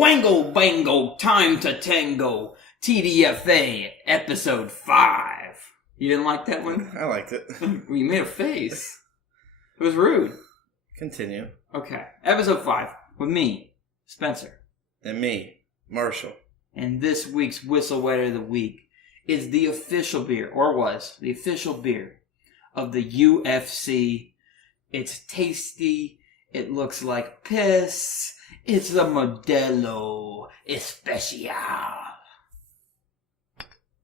Wango Bango, Time to Tango, TDFA, Episode 5. You didn't like that one? I liked it. Well, you made a face. It was rude. Continue. Okay. Episode 5 with me, Spencer. And me, Marshall. And this week's Whistle Wetter of the Week is the official beer, or was, the official beer of the UFC. It's tasty. It looks like piss. It's the Modelo Especial.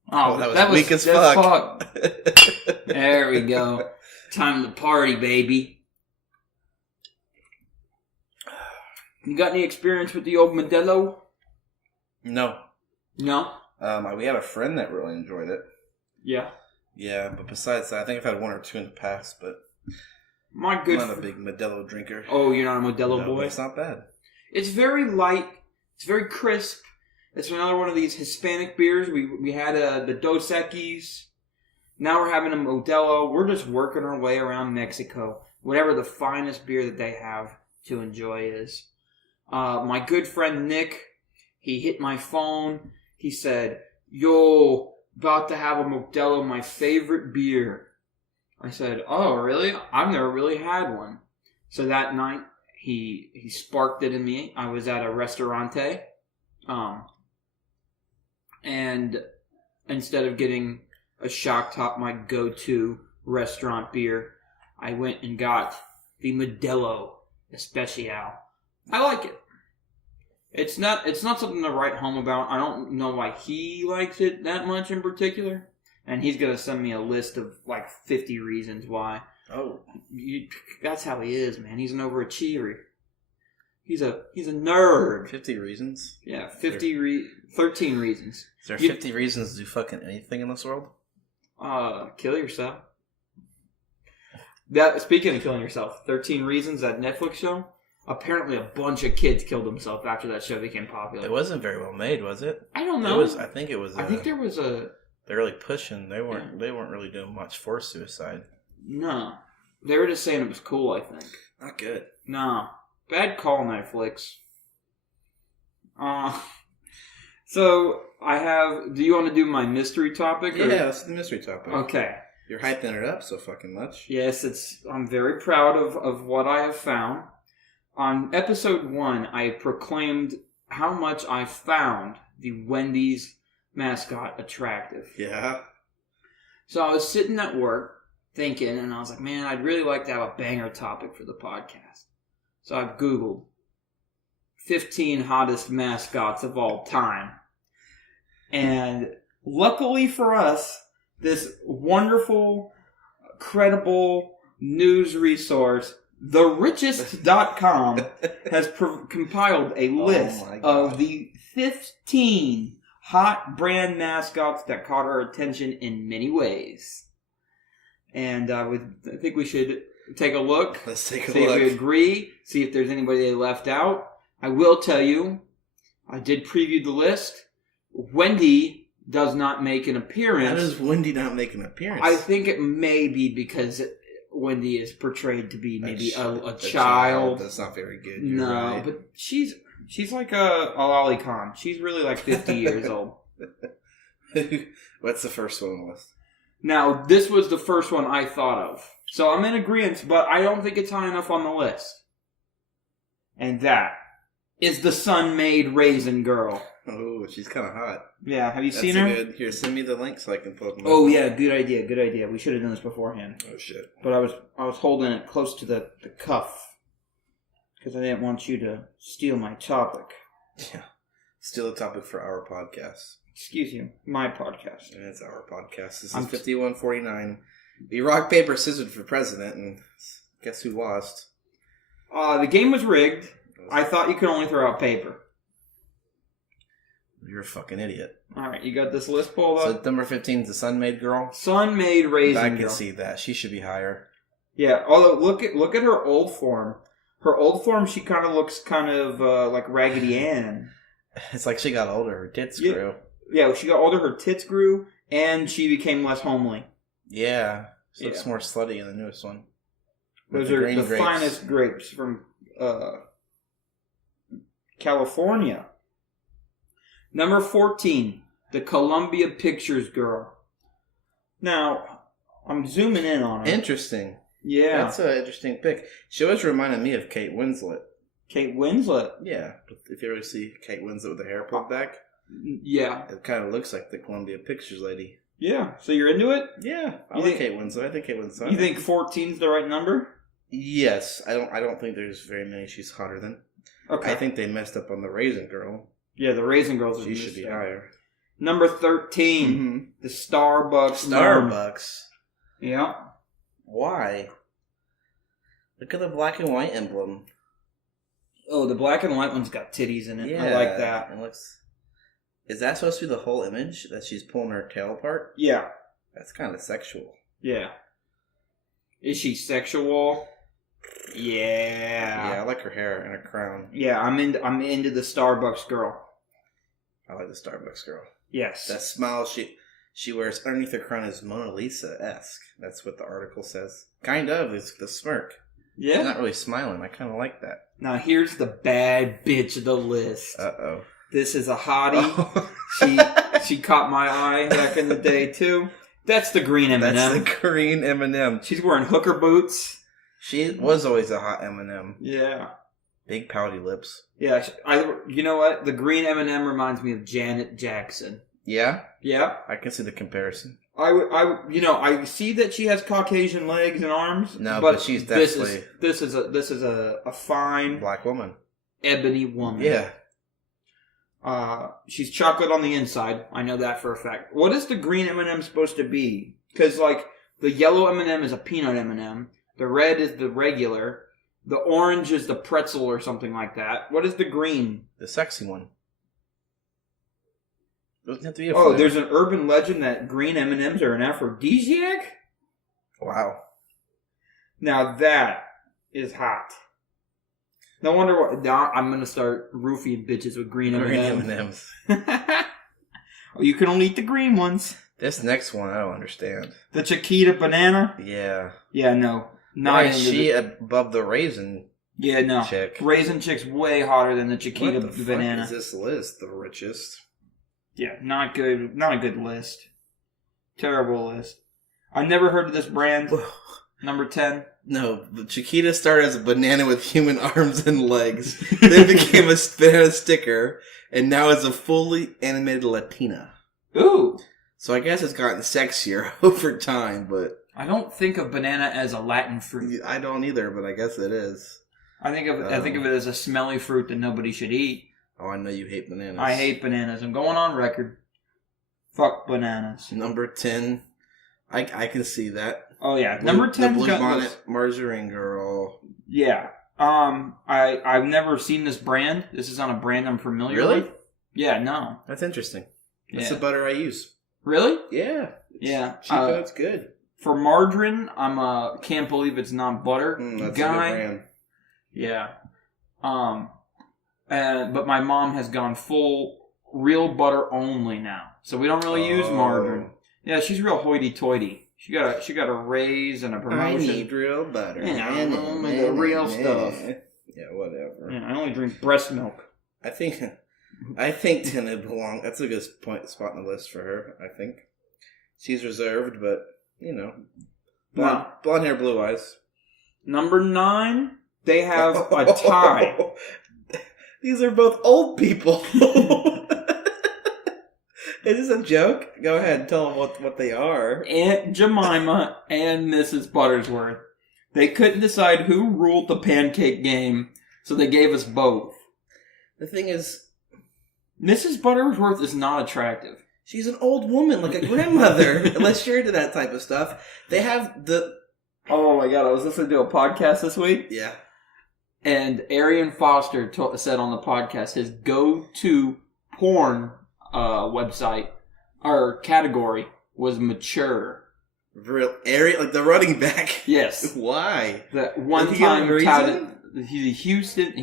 Oh, that was weak as fuck. There we go. Time to party, baby. You got any experience with the old Modelo? No. No? We had a friend that really enjoyed it. Yeah. Yeah, but besides that, I think I've had one or two in the past, but I'm not a big Modelo drinker. Oh, you're not a Modelo boy? It's not bad. It's very light. It's very crisp. It's another one of these Hispanic beers. We had the Dos Equis. Now we're having a Modelo. We're just working our way around Mexico. Whatever the finest beer that they have to enjoy is. My good friend Nick, he hit my phone. He said, "Yo, about to have a Modelo, my favorite beer." I said, "Oh, really? I've never really had one." So that night, he sparked it in me. I was at a restaurante. And instead of getting a Shock Top, my go-to restaurant beer, I went and got the Modelo Especial. I like it. It's not something to write home about. I don't know why he likes it that much in particular. And he's going to send me a list of like 50 reasons why. Oh. That's how he is, man. He's an overachiever. He's a nerd. 50 reasons? Yeah, 13 reasons. Is there 50 reasons to do fucking anything in this world? Kill yourself. Speaking of killing yourself, 13 Reasons, that Netflix show, apparently a bunch of kids killed themselves after that show became popular. It wasn't very well made, was it? I don't know. I think it was. I think there was a... They're really pushing. They weren't really doing much for suicide. No. They were just saying it was cool, I think. Not good. No. Bad call, Netflix. So, I have... Do you want to do my mystery topic? Yeah, that's the mystery topic. Okay. You're hyping it up so fucking much. Yes, I'm very proud of what I have found. On episode 1, I proclaimed how much I found the Wendy's mascot attractive. Yeah. So I was sitting at work thinking, and I was like, man, I'd really like to have a banger topic for the podcast. So I've Googled 15 hottest mascots of all time. And luckily for us, this wonderful, credible news resource, TheRichest.com, has compiled a list of the 15 hot brand mascots that caught our attention in many ways. And I think we should take a look. Let's take a look. See if we agree. See if there's anybody they left out. I will tell you, I did preview the list. Wendy does not make an appearance. How does Wendy not make an appearance? I think it may be because Wendy is portrayed to be maybe a child. That's not very good. No, right. But she's like a lolicon. She's really like 50 years old. What's the first one on the list? Now, this was the first one I thought of. So I'm in agreement, but I don't think it's high enough on the list. And that is the Sun-Made Raisin Girl. Oh, she's kind of hot. Yeah, have you seen her? Good. Here, send me the link so I can pull up my... Oh yeah, good idea. We should have done this beforehand. Oh shit. But I was holding it close to the cuff because I didn't want you to steal my topic. Yeah. Steal a topic for our podcast. Excuse you, my podcast. And it's our podcast. This is 5149. We rock, paper, scissors for president, and guess who lost? The game was rigged. I thought you could only throw out paper. You're a fucking idiot. Alright, you got this list pulled up? So number 15 is the Sun-Made Girl? Sun-Made Raisin Girl. I can see that. She should be higher. Yeah, although look at her old form. Her old form, she kind of looks like Raggedy Ann. It's like she got older. Her tits grew. Yeah, she got older, her tits grew, and she became less homely. Yeah. She looks more slutty in the newest one. Those are the finest grapes from California. Number 14, the Columbia Pictures girl. Now, I'm zooming in on her. Interesting. Yeah. That's an interesting pick. She always reminded me of Kate Winslet. Kate Winslet? Yeah. If you ever see Kate Winslet with her hair pulled back. Yeah. It kind of looks like the Columbia Pictures lady. Yeah. So you're into it? Yeah. I like Kate Winslet. I think Kate Winslet. You think 14's the right number? Yes. I don't think there's very many she's hotter than. Okay. I think they messed up on the Raisin Girl. Yeah, the Raisin Girls. She should be higher. Number 13, the Starbucks. Starbucks. Yeah. Why? Look at the black and white emblem. Oh, the black and white one's got titties in it. Yeah, I like that. It looks. Is that supposed to be the whole image that she's pulling her tail apart? Yeah. That's kind of sexual. Yeah. Is she sexual? Yeah. Yeah, I like her hair and her crown. Yeah, I'm into the Starbucks girl. I like the Starbucks girl. Yes. That smile she wears underneath her crown is Mona Lisa-esque. That's what the article says. Kind of. It's the smirk. Yeah. She's not really smiling. I kind of like that. Now here's the bad bitch of the list. Uh-oh. This is a hottie. She caught my eye back in the day too. That's the green M&M. That's the green M&M. She's wearing hooker boots. She was always a hot M&M. Yeah. Big pouty lips. Yeah. You know what? The green M&M reminds me of Janet Jackson. Yeah? Yeah. I can see the comparison. I see that she has Caucasian legs and arms. No, but she's definitely this is a fine black woman, ebony woman. Yeah. She's chocolate on the inside. I know that for a fact. What is the green M&M supposed to be? Because like the yellow M&M is a peanut M&M. The red is the regular. The orange is the pretzel or something like that. What is the green? The sexy one. Doesn't have to be a flavor. There's an urban legend that green M&Ms are an aphrodisiac? Wow. Now that is hot. No wonder what. Now I'm going to start roofing bitches with green M&Ms. Oh, you can only eat the green ones. This next one I don't understand. The Chiquita banana? Yeah. Yeah, no. Why is she above the raisin? Yeah, no. Chick. Raisin chick's way hotter than the Chiquita what the banana. Fuck is this list the richest? Yeah, not good. Not a good list. Terrible list. I never heard of this brand. Number 10. No, the Chiquita started as a banana with human arms and legs, then became a banana sticker, and now is a fully animated Latina. Ooh. So I guess it's gotten sexier over time, but I don't think of banana as a Latin fruit. I don't either, but I guess it is. I think of it as a smelly fruit that nobody should eat. Oh, I know you hate bananas. I hate bananas. I'm going on record. Fuck bananas. Number 10. I can see that. Oh yeah, number 10. The blue bonnet margarine girl. Yeah. I've never seen this brand. This is on a brand I'm familiar with. Yeah, no. That's interesting. That's the butter I use. Really? Yeah. Yeah. Cheap, it's good. For margarine, can't believe it's not butter. That's guy. a good brand. Yeah. But my mom has gone full real butter only now, so we don't really use margarine. Yeah, she's real hoity-toity. She got a raise and a promotion. I need real butter. Yeah, only the real stuff. Yeah, whatever. Yeah, I only drink breast milk. I think 10 would belong. That's a good spot on the list for her. I think she's reserved, but blonde hair, blue eyes. Number 9, they have a tie. These are both old people. Is this a joke? Go ahead, tell them what they are. Aunt Jemima and Mrs. Buttersworth. They couldn't decide who ruled the pancake game, so they gave us both. The thing is, Mrs. Buttersworth is not attractive. She's an old woman, like a grandmother. Unless you're into that type of stuff. They have the... Oh my god, I was listening to a podcast this week. Yeah. And Arian Foster said on the podcast his go-to porn website or category was mature. Real Arian, like the running back? Yes. Why? That one time he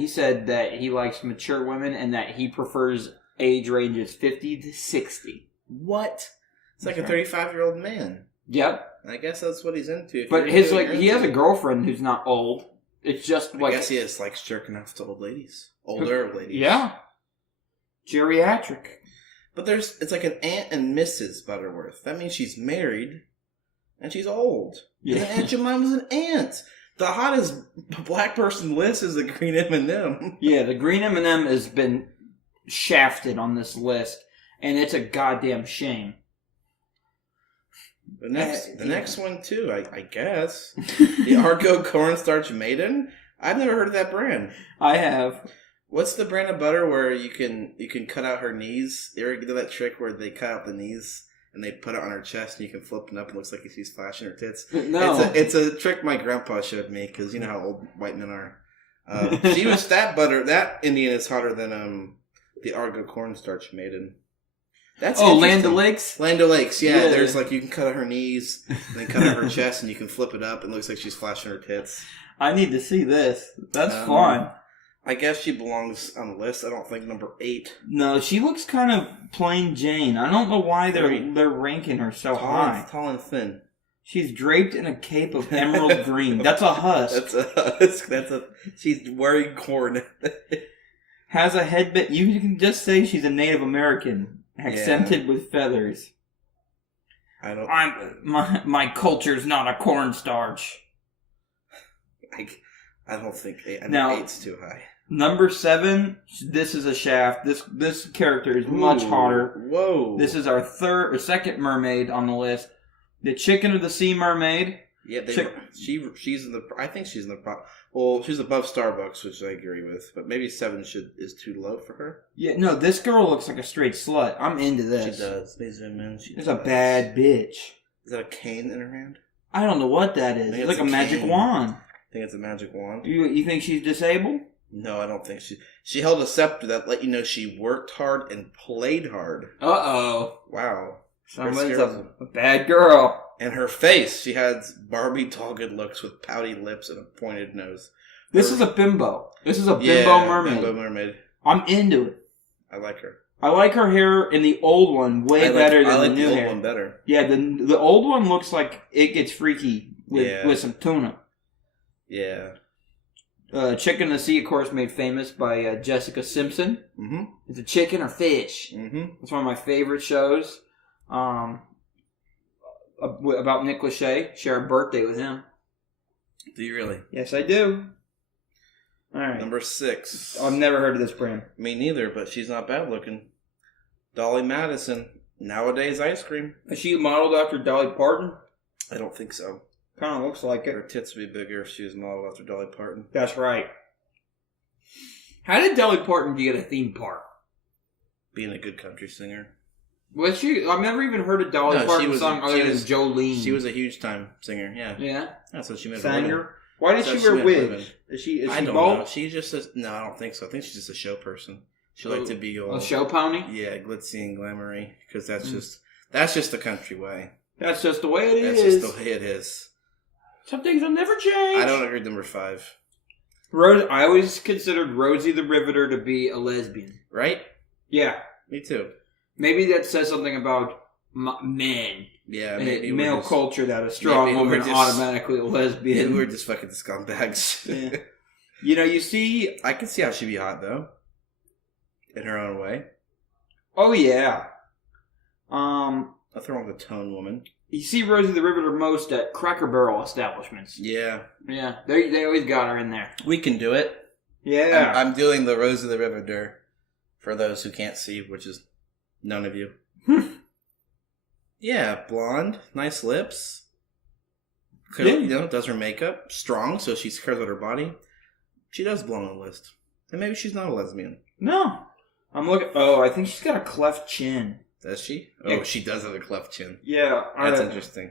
said that he likes mature women and that he prefers age ranges 50 to 60. What? It's like a 35-year-old man. Yep. I guess that's what he's into. But he has a girlfriend who's not old. It's just like... I guess he just likes jerking off to old ladies. Older ladies. Yeah. Geriatric. But it's like an Aunt and Mrs. Butterworth. That means she's married and she's old. Yeah. And Aunt Jemima's an aunt. The hottest black person list is the green M&M. Yeah, the green M&M has been shafted on this list, and it's a goddamn shame. The next one too, I guess. The Argo Cornstarch Maiden. I've never heard of that brand. I have. What's the brand of butter where you can cut out her knees? You ever do that trick where they cut out the knees and they put it on her chest and you can flip it up and it looks like she's flashing her tits? No. It's a trick my grandpa showed me because you know how old white men are. She was that Indian is hotter than the Argo Cornstarch Maiden. That's Land O'Lakes? Land O'Lakes, yeah. There's like you can cut out her knees and then cut out her chest and you can flip it up and it looks like she's flashing her tits. I need to see this. That's fun. I guess she belongs on the list. I don't think number 8. No, she looks kind of plain Jane. I don't know why they're ranking her so high. Tall and thin. She's draped in a cape of emerald green. That's a husk. That's a. She's wearing corn. Has a headband. You can just say she's a Native American, accented with feathers. I don't. My culture's not a cornstarch. I don't think 8. Now, 8's too high. Number 7. This is a shaft. This character is much hotter. Whoa! This is our second mermaid on the list. The Chicken of the Sea Mermaid. Yeah, she's in the. I think she's in the. Well, she's above Starbucks, which I agree with. But maybe 7 is too low for her. Yeah, no, this girl looks like a straight slut. I'm into this. She does. They zoom in. She's a bad bitch. Is that a cane in her hand? I don't know what that is. It's like a magic wand. I think it's a magic wand. You think she's disabled? No, I don't think she held a scepter that let you know she worked hard and played hard. Uh-oh. Wow. Someone's a bad girl. And her face, she has Barbie dogged looks with pouty lips and a pointed nose. This is a bimbo. This is a bimbo mermaid. Bimbo mermaid. I'm into it. I like her. I like her hair in the old one way better than the new hair. I like the old one better. Yeah, the old one looks like it gets freaky with some tuna. Yeah. Chicken in the Sea, of course, made famous by Jessica Simpson. Mm-hmm. It's a chicken or fish. Mm-hmm. It's one of my favorite shows. About Nick Lachey. Share a birthday with him. Do you really? Yes, I do. All right. Number 6. I've never heard of this brand. Me neither, but she's not bad looking. Dolly Madison. Nowadays ice cream. Is she modeled after Dolly Parton? I don't think so. Kind of looks like it. Her tits would be bigger if she was modeled after Dolly Parton. That's right. How did Dolly Parton get a theme park? Being a good country singer. Was she? I've never even heard a Dolly Parton song other than Jolene. She was a huge time singer. Yeah. Yeah. That's what she made. Singer. Why did she wear wigs? Is she I don't bald? know. She just says no. I don't think so. I think she's just a show person. She likes to be all a show pony. Yeah, glitzy and glamoury because that's just the country way. That's just the way it is. That's just the way it is. Some things will never change. I don't agree with number 5. I always considered Rosie the Riveter to be a lesbian. Right? Yeah. Me too. Maybe that says something about men. Yeah, maybe male culture that a strong woman automatically a lesbian. Maybe we're just fucking scumbags. Yeah. You see... I can see how she'd be hot, though. In her own way. Oh, yeah. Nothing wrong with a tone woman. You see Rosie the Riveter most at Cracker Barrel establishments. Yeah. Yeah. They always got her in there. We can do it. Yeah. I'm doing the Rosie the Riveter for those who can't see, which is none of you. Yeah, blonde, nice lips. Clearly, does her makeup. Strong, so she cares about her body. She does belong on the list. And maybe she's not a lesbian. No. I'm looking... Oh, I think she's got a cleft chin. Does she? Yeah. Oh, she does have a cleft chin. Yeah. That's interesting.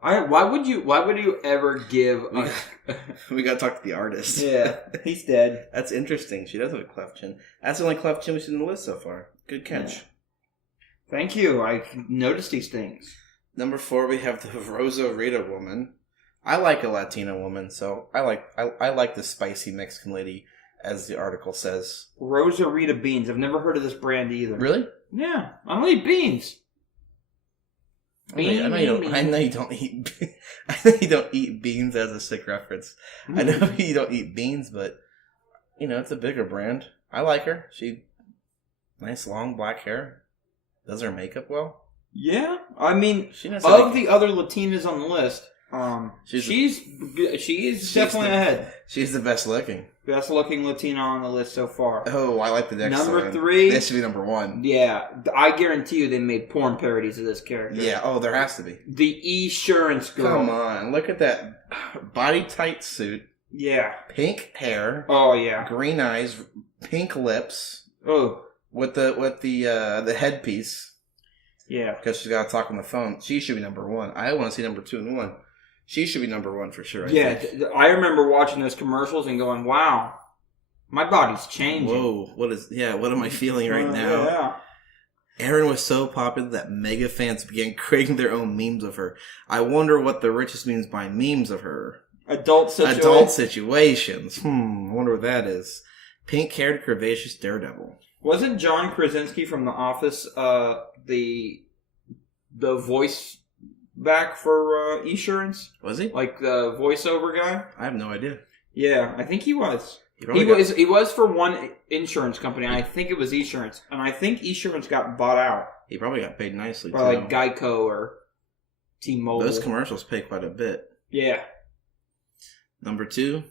Why would you ever give... We gotta talk to the artist. Yeah, he's dead. That's interesting. She does have a cleft chin. That's the only cleft chin we've seen on the list so far. Good catch. Yeah. Thank you. I noticed these things. Number 4, we have the Rosa Rita woman. I like a Latina woman, so I like the spicy Mexican lady, as the article says. Rosa Rita beans. I've never heard of this brand either. Really? Yeah, I only eat beans. I know you don't eat. I know you don't eat beans as a sick reference. I know you don't eat beans, but it's a bigger brand. I like her. She nice long black hair. Does her makeup well? Yeah, I mean, She knows of the other Latinas on the list, she's definitely ahead. She's the best looking. Best looking Latina on the list so far. Oh, I like the next one. Number 3. This should be number 1. Yeah, I guarantee you they made porn parodies of this character. Yeah, oh, there has to be. The Esurance girl. Come on, look at that body tight suit. Yeah. Pink hair. Oh yeah. Green eyes, pink lips. Oh. With the headpiece. Yeah. Because she's got to talk on the phone. She should be number 1. I want to see number 2 and 1. She should be number 1 for sure. I remember watching those commercials and going, "Wow, my body's changing." Whoa, what am I feeling right now? Yeah. Erin was so popular that mega fans began creating their own memes of her. I wonder what the richest means by memes of her. Adult situations. I wonder what that is. Pink-haired, curvaceous daredevil. Wasn't John Krasinski from The Office the voice back for Esurance? Was he? Like the voiceover guy? I have no idea. Yeah, I think he was. He was for one insurance company, and I think it was Esurance. And I think Esurance got bought out. He probably got paid nicely, by too. like Geico or T-Mobile. Those commercials pay quite a bit. Yeah. Number 2,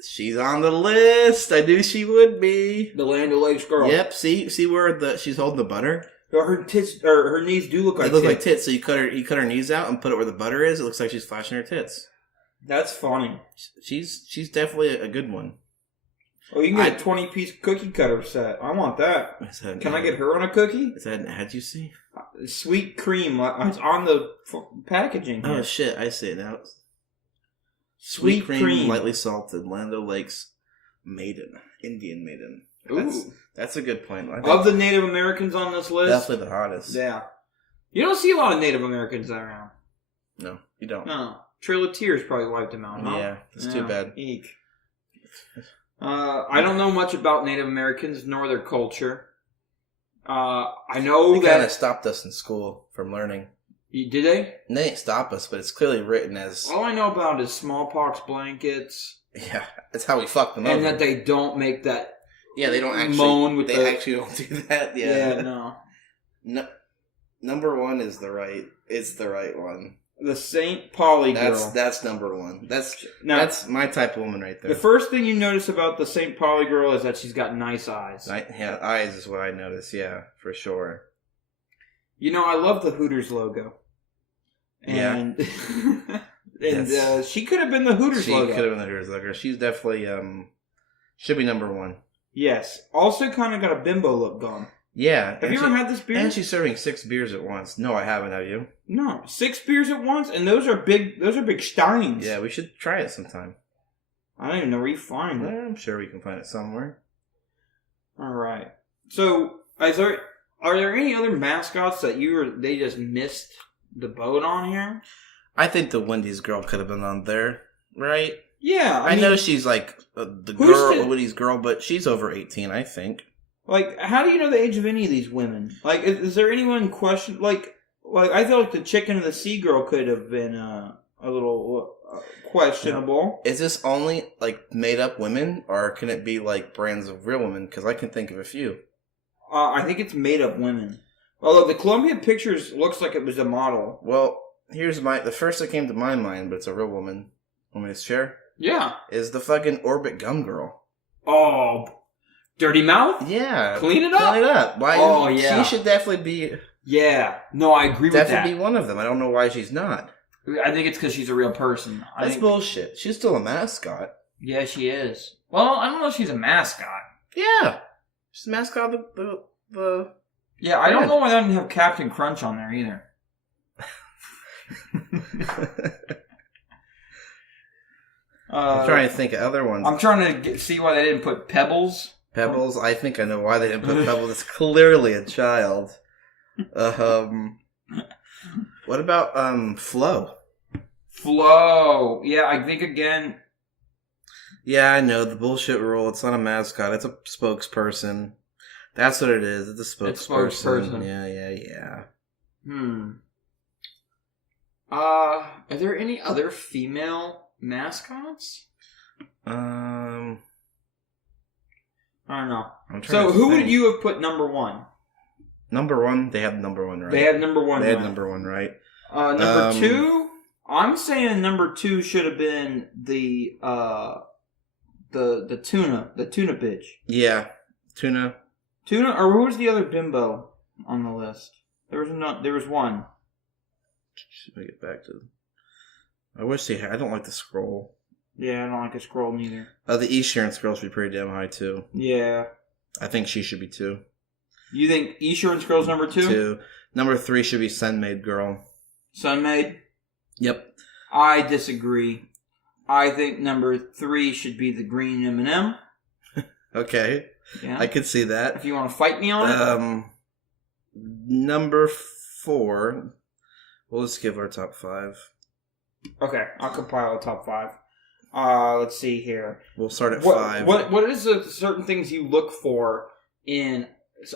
she's on the list. I knew she would be. The Land O'Lakes girl. Yep. See where she's holding the butter? Her tits or her knees do look like tits. They look like tits. So you cut her knees out and put it where the butter is. It looks like she's flashing her tits. That's funny. She's definitely a good one. Oh, you can get a 20-piece cookie cutter set. I want that. Can I get her on a cookie? Is that an ad you see? Sweet cream. It's on the packaging here. Oh, shit. I see it now. Sweet cream, lightly salted, Land O'Lakes maiden. Indian maiden. That's a good point. Of the Native Americans on this list? Definitely the hottest. Yeah. You don't see a lot of Native Americans around. No, you don't. No. Trail of Tears probably wiped them out, huh? Yeah, that's too bad. Eek. I don't know much about Native Americans nor their culture. I know they that... kind of stopped us in school from learning. Did they? They didn't stop us, but it's clearly written as... All I know about is smallpox blankets. Yeah, that's how we fucked them and over. And that they don't make that... Yeah, they don't actually... moan with actually don't do that. Yeah, no. Number 1 is the right one. The St. Pauli girl. That's number 1. That's my type of woman right there. The first thing you notice about the St. Pauli girl is that she's got nice eyes. Yeah, eyes is what I notice. Yeah, for sure. You know, I love the Hooters logo. And, and she could have been the Hooters logo. She could have been the Hooters logo. She's definitely should be number 1. Yes. Also, kind of got a bimbo look going. Yeah. Have you ever had this beer? And she's serving 6 beers at once. No, I haven't. Have you? No, 6 beers at once, and those are big. Those are big steins. Yeah, we should try it sometime. I don't even know where you find it. I'm sure we can find it somewhere. All right. So, are there any other mascots that they just missed the boat on here? I think the Wendy's girl could have been on there, right? Yeah, I know she's like Wendy's girl, but she's over 18, I think. Like, how do you know the age of any of these women? Like, is there anyone question? Like I feel like the Chicken and the Sea Girl could have been a little questionable. Is this only like made up women, or can it be like brands of real women? Because I can think of a few. I think it's made up women. Although the Columbia Pictures looks like it was a model. Well, here's the first that came to my mind, but it's a real woman. Want me to share? Yeah. Is the fucking Orbit Gum Girl. Oh, Dirty Mouth? Yeah. Clean it up. Clean it up. Why? Oh, yeah. She should definitely be... Yeah. No, I agree with that. Definitely be one of them. I don't know why she's not. I think it's because she's a real person. That's bullshit. She's still a mascot. Yeah, she is. Well, I don't know if she's a mascot. Yeah. She's a mascot of the... Yeah, I don't know why they didn't have Captain Crunch on there either. I'm trying to think of other ones. I'm trying to see why they didn't put Pebbles. Pebbles? I think I know why they didn't put Pebbles. It's clearly a child. What about Flo? Flo. Yeah, I think again... Yeah, I know. The bullshit rule. It's not a mascot. It's a spokesperson. That's what it is. It's a spokesperson. Yeah. Are there any other female mascots? I don't know. So who would you have put number 1? Number one, they have number one right. They have number one. They had right. number one right. Number two, I'm saying number two should have been the tuna bitch. Yeah, tuna, or who was the other bimbo on the list? There was one. Should I get back to? I wish they had. I don't like the scroll. Yeah, I don't like a scroll neither. The Esurance girl should be pretty damn high too. Yeah, I think she should be 2. you think Esurance girl's number 2? 2. Number 3 should be Sunmaid girl. Sunmaid? Yep. I disagree. I think number 3 should be the green M&M. Okay. Yeah. I could see that. If you want to fight me on it. Number 4. We'll just give our top 5. Okay, I'll compile a top 5. Let's see here. We'll start at 5. What is the certain things you look for in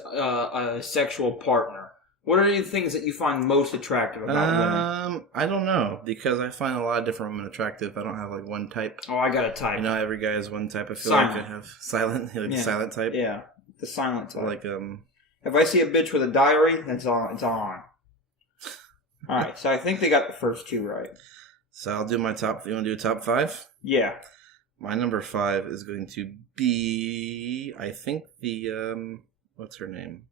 a sexual partner? What are the things that you find most attractive about women? I don't know, because I find a lot of different women attractive. I don't have like one type. Oh, I got a type. You know, every guy has one type. I feel Silent. like I have silent, the silent type. Yeah, the silent type. Like If I see a bitch with a diary, it's on. All right, so I think they got the first 2 right. So I'll do my top. You want to do top 5? Yeah. My number 5 is going to be, I think the what's her name?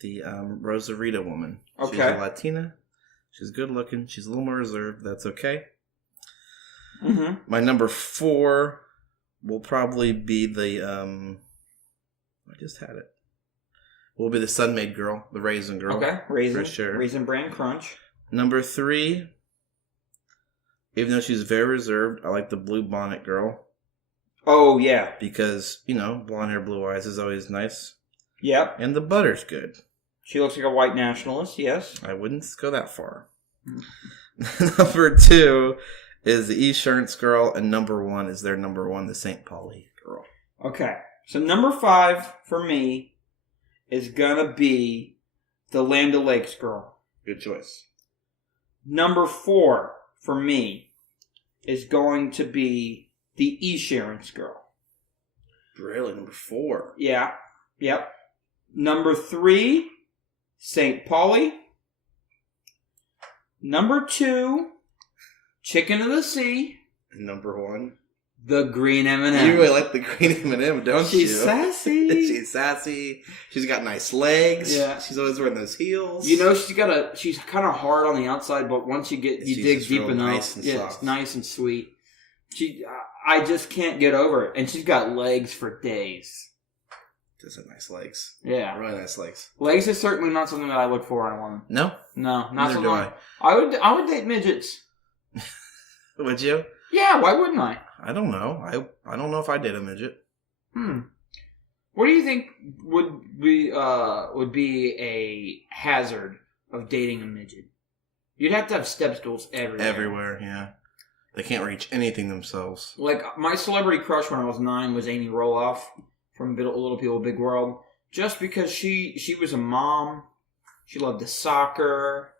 The Rosarita woman. Okay. She's a Latina. She's good looking. She's a little more reserved. That's okay. Mm-hmm. My number 4 will probably be the I just had it. Will be the Sunmaid girl, the Raisin girl. Okay, Raisin. For sure. Raisin Bran Crunch. Number 3, even though she's very reserved, I like the Blue Bonnet girl. Oh, yeah. Because, blonde hair, blue eyes is always nice. Yep. And the butter's good. She looks like a white nationalist, yes. I wouldn't go that far. Number 2 is the Esurance girl, and number 1 is their number 1, the St. Pauli girl. Okay. So number 5 for me is going to be the Land O'Lakes girl. Good choice. Number 4 for me is going to be the Esurance girl. Really? Number 4? Yeah. Yep. Number 3, St. Pauli. Number 2, Chicken of the Sea. And number 1? The green M&M. You really like the green M&M, don't you? She's sassy. She's sassy. She's got nice legs. Yeah. She's always wearing those heels. She's kind of hard on the outside, but once you dig deep enough, nice and soft. It's nice and sweet. I just can't get over it, and she's got legs for days. Just have nice legs. Yeah, really nice legs. Legs is certainly not something that I look for in a woman. No, not neither something. do I would date midgets. Would you? Yeah, why wouldn't I? I don't know. I don't know if I did a midget. What do you think would be a hazard of dating a midget? You'd have to have step stools everywhere. Everywhere, yeah. They can't reach anything themselves. Like, my celebrity crush when I was 9 was Amy Roloff from Little People, Big World. Just because she was a mom. She loved the soccer.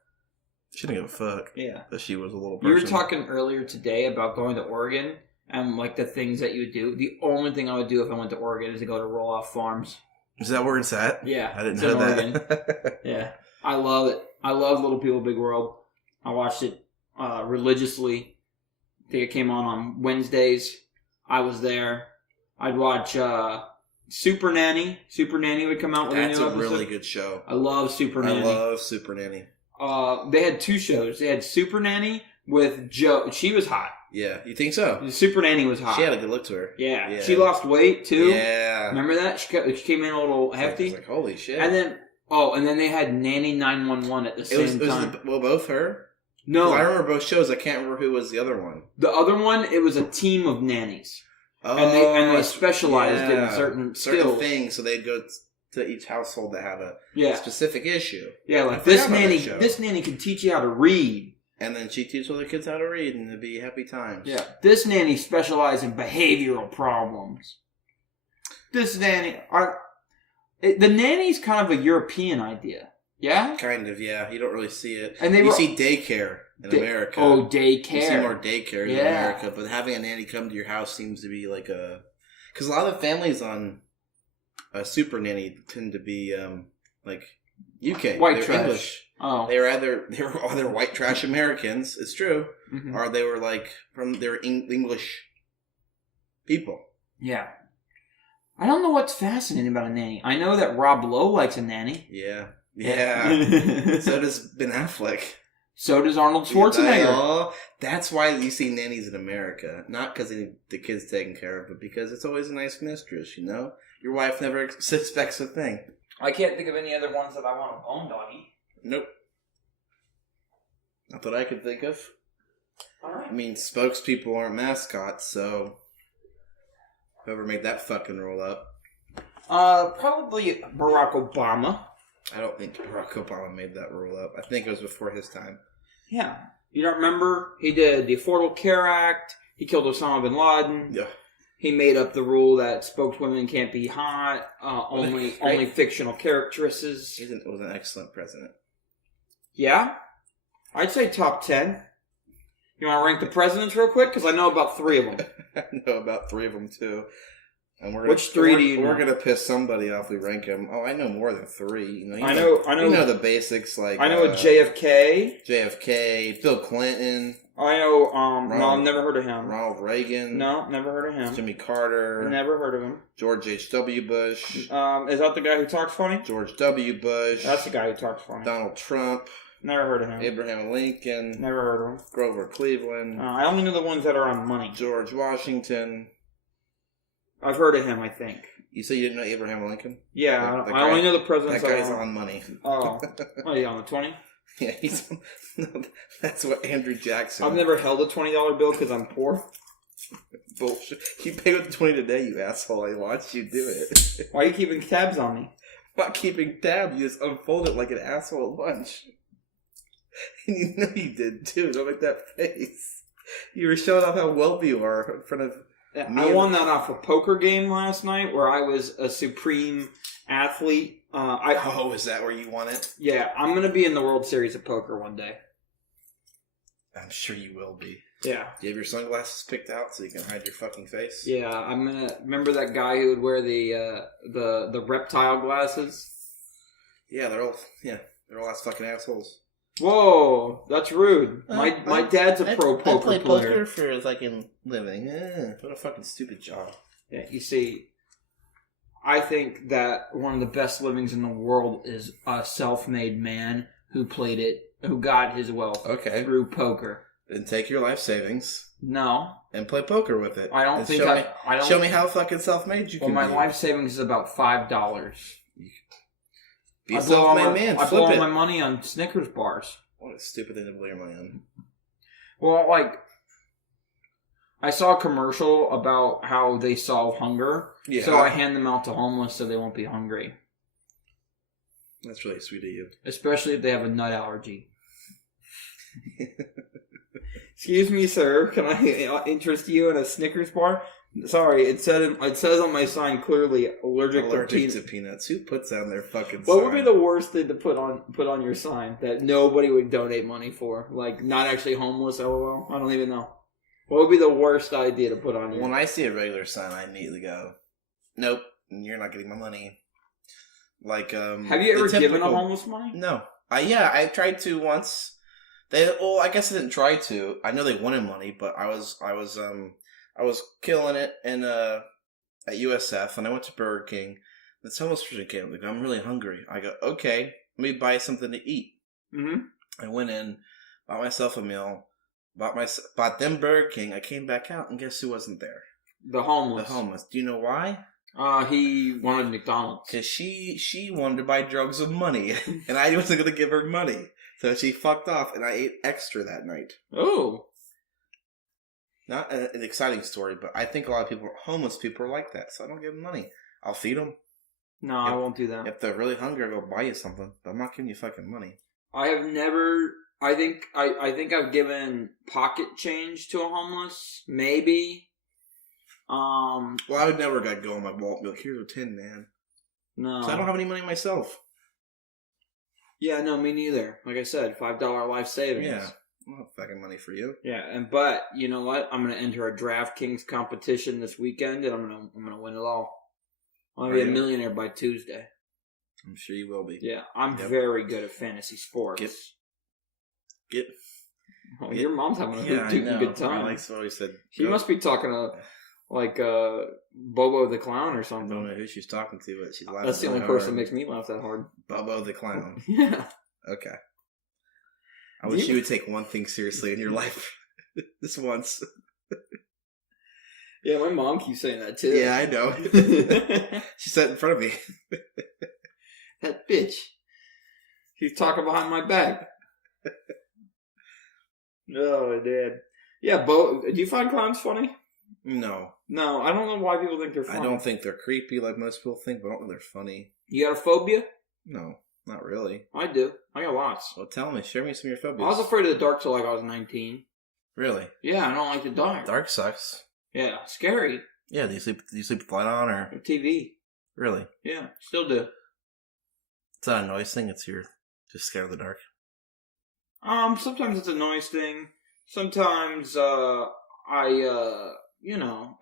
She didn't give a fuck. Yeah. That she was a little person. You were talking earlier today about going to Oregon and, like, the things that you would do. The only thing I would do if I went to Oregon is to go to Roloff Farms. Is that where it's at? Yeah. I didn't know that. Oregon. Yeah. I love it. I love Little People, Big World. I watched it religiously. I think it came on Wednesdays. I was there. I'd watch Super Nanny. Super Nanny would come out with That's a new a episode. really good show. I love Super Nanny. I love Super Nanny. They had 2 shows. They had Super Nanny with Joe. She was hot. Yeah, you think so? Super Nanny was hot. She had a good look to her. Yeah. She lost weight too. Yeah. Remember that? She came in a little hefty. I was like, holy shit. And then they had Nanny 911 at the same time. Both her? No. I remember both shows. I can't remember who was the other one. The other one, it was a team of nannies. Oh, and they specialized in certain skills. things. So they'd go to each household that had a specific issue. Yeah, like this nanny can teach you how to read. And then she teaches other kids how to read, and it'd be happy times. Yeah. This nanny specialized in behavioral problems. This nanny... the nanny's kind of a European idea. Yeah? Kind of, yeah. You don't really see it. And you see daycare in America. Oh, daycare. You see more daycare in America, but having a nanny come to your house seems to be like a... Because a lot of the families on Super Nanny tend to be like UK. White they were trash. English. Oh. They were either white trash Americans. It's true, Mm-hmm. or they were English people. Yeah. I don't know what's fascinating about a nanny. I know that Rob Lowe likes a nanny. Yeah. Yeah. So does Ben Affleck. So does Arnold Schwarzenegger. That's why you see nannies in America. Not because the kid's taken care of, but because it's always a nice mistress, you know? Your wife never suspects a thing. I can't think of any other ones that I want to own, doggy. Nope. Not that I could think of. Alright. I mean, spokespeople aren't mascots, so whoever made that fucking rule up. Probably Barack Obama. I don't think Barack Obama made that rule up. I think it was before his time. Yeah. You don't remember? He did the Affordable Care Act. He killed Osama bin Laden. Yeah. He made up the rule that spokeswomen can't be hot. Only fictional characters. He was an excellent president. Yeah? I'd say top 10. You want to rank the presidents real quick? Because I know about 3 of them. I know about 3 of them, too. And Which 3 do you know? We're going to piss somebody off if we rank them. Oh, I know more than 3. You know. You know the basics, like... I know a JFK. JFK, Bill Clinton. I know, no, I've never heard of him. Ronald Reagan. No, never heard of him. Jimmy Carter. Never heard of him. George H.W. Bush. Is that the guy who talks funny? George W. Bush. That's the guy who talks funny. Donald Trump. Never heard of him. Abraham Lincoln. Never heard of him. Grover Cleveland. I only know the ones that are on money. George Washington. I've heard of him, I think. You say you didn't know Abraham Lincoln? Yeah, I only know the presidents. That guy's on money. Oh. What are you on the 20? Yeah, he's. That's what Andrew Jackson. I've never held a $20 bill because I'm poor. Bullshit. You paid with 20 today, you asshole. I watched you do it. Why are you keeping tabs on me? I'm not keeping tabs. You just unfold it like an asshole at lunch. And you know you did too. Don't make that face. You were showing off how wealthy you are in front of me. I won that off a poker game last night where I was a supreme athlete. Is that where you won it? Yeah, I'm going to be in the World Series of Poker one day. I'm sure you will be. Yeah. Do you have your sunglasses picked out so you can hide your fucking face? Yeah, I'm going to... Remember that guy who would wear the reptile glasses? Yeah, they're all ass fucking assholes. Whoa, that's rude. My dad's a pro poker player. I play player. poker for a fucking living. What a fucking stupid job. Yeah, you see, I think that one of the best livings in the world is a self-made man who got his wealth through poker. Then take your life savings. No. And play poker with it. I don't think show me how fucking self-made you can be. Well, my life savings is about $5. Be a self-made man. I blow all my money on Snickers bars. What a stupid thing to blow your money on. Well, I saw a commercial about how they solve hunger. Yeah. So I hand them out to homeless so they won't be hungry. That's really sweet of you. Especially if they have a nut allergy. Excuse me, sir. Can I interest you in a Snickers bar? Sorry, it says on my sign clearly allergic to peanuts. Who puts that on their fucking sign? What would be the worst thing to put on your sign that nobody would donate money for? Like, not actually homeless, LOL? I don't even know. What would be the worst idea to put on your... When I see a regular sign, I immediately go, nope, you're not getting my money. Like, have you ever given a homeless money? No. I tried to once. I guess I didn't try to. I know they wanted money, but I was killing it at USF, and I went to Burger King. And this homeless person came. Like, I'm really hungry. I go, okay, let me buy something to eat. Mm-hmm. I went in, bought myself a meal, bought them Burger King. I came back out, and guess who wasn't there? The homeless. Do you know why? He wanted McDonald's. Because she wanted to buy drugs with money, and I wasn't going to give her money. So she fucked off, and I ate extra that night. Oh. Not an exciting story, but I think a lot of homeless people are like that, so I don't give them money. I'll feed them. No, I won't do that. If they're really hungry, I'll go buy you something, but I'm not giving you fucking money. I have never... I think I've given pocket change to a homeless, maybe. Well, I would never go in my wallet and be like, here's a 10, man. No. So I don't have any money myself. Yeah, no, me neither. Like I said, $5 life savings. Yeah. I don't have fucking money for you. Yeah, but you know what? I'm gonna enter a DraftKings competition this weekend, and I'm gonna win it all. I'm gonna be a millionaire by Tuesday. I'm sure you will be. Yeah, I'm very good at fantasy sports. Get. Your mom's having a good time. Alex always said. She must be talking to like Bobo the Clown or something. I don't know who she's talking to, but she's laughing. That's the only person that makes me laugh that hard. Bobo the Clown. Yeah. Okay. I wish you would take one thing seriously in your life. This once. Yeah, my mom keeps saying that too. Yeah, I know. She sat in front of me. That bitch. She's talking behind my back. Oh, Dad. Yeah, do you find clowns funny? No. No, I don't know why people think they're funny. I don't think they're creepy like most people think, but I don't think they're funny. You got a phobia? No, not really. I do. I got lots. Well, tell me. Share me some of your phobias. I was afraid of the dark till like I was 19. Really? Yeah, I don't like the dark. Dark sucks. Yeah, scary. Yeah, do you sleep with the light on or TV? Really? Yeah, still do. It's not a noise thing, it's you're just scared of the dark. Sometimes it's a noise thing. Sometimes it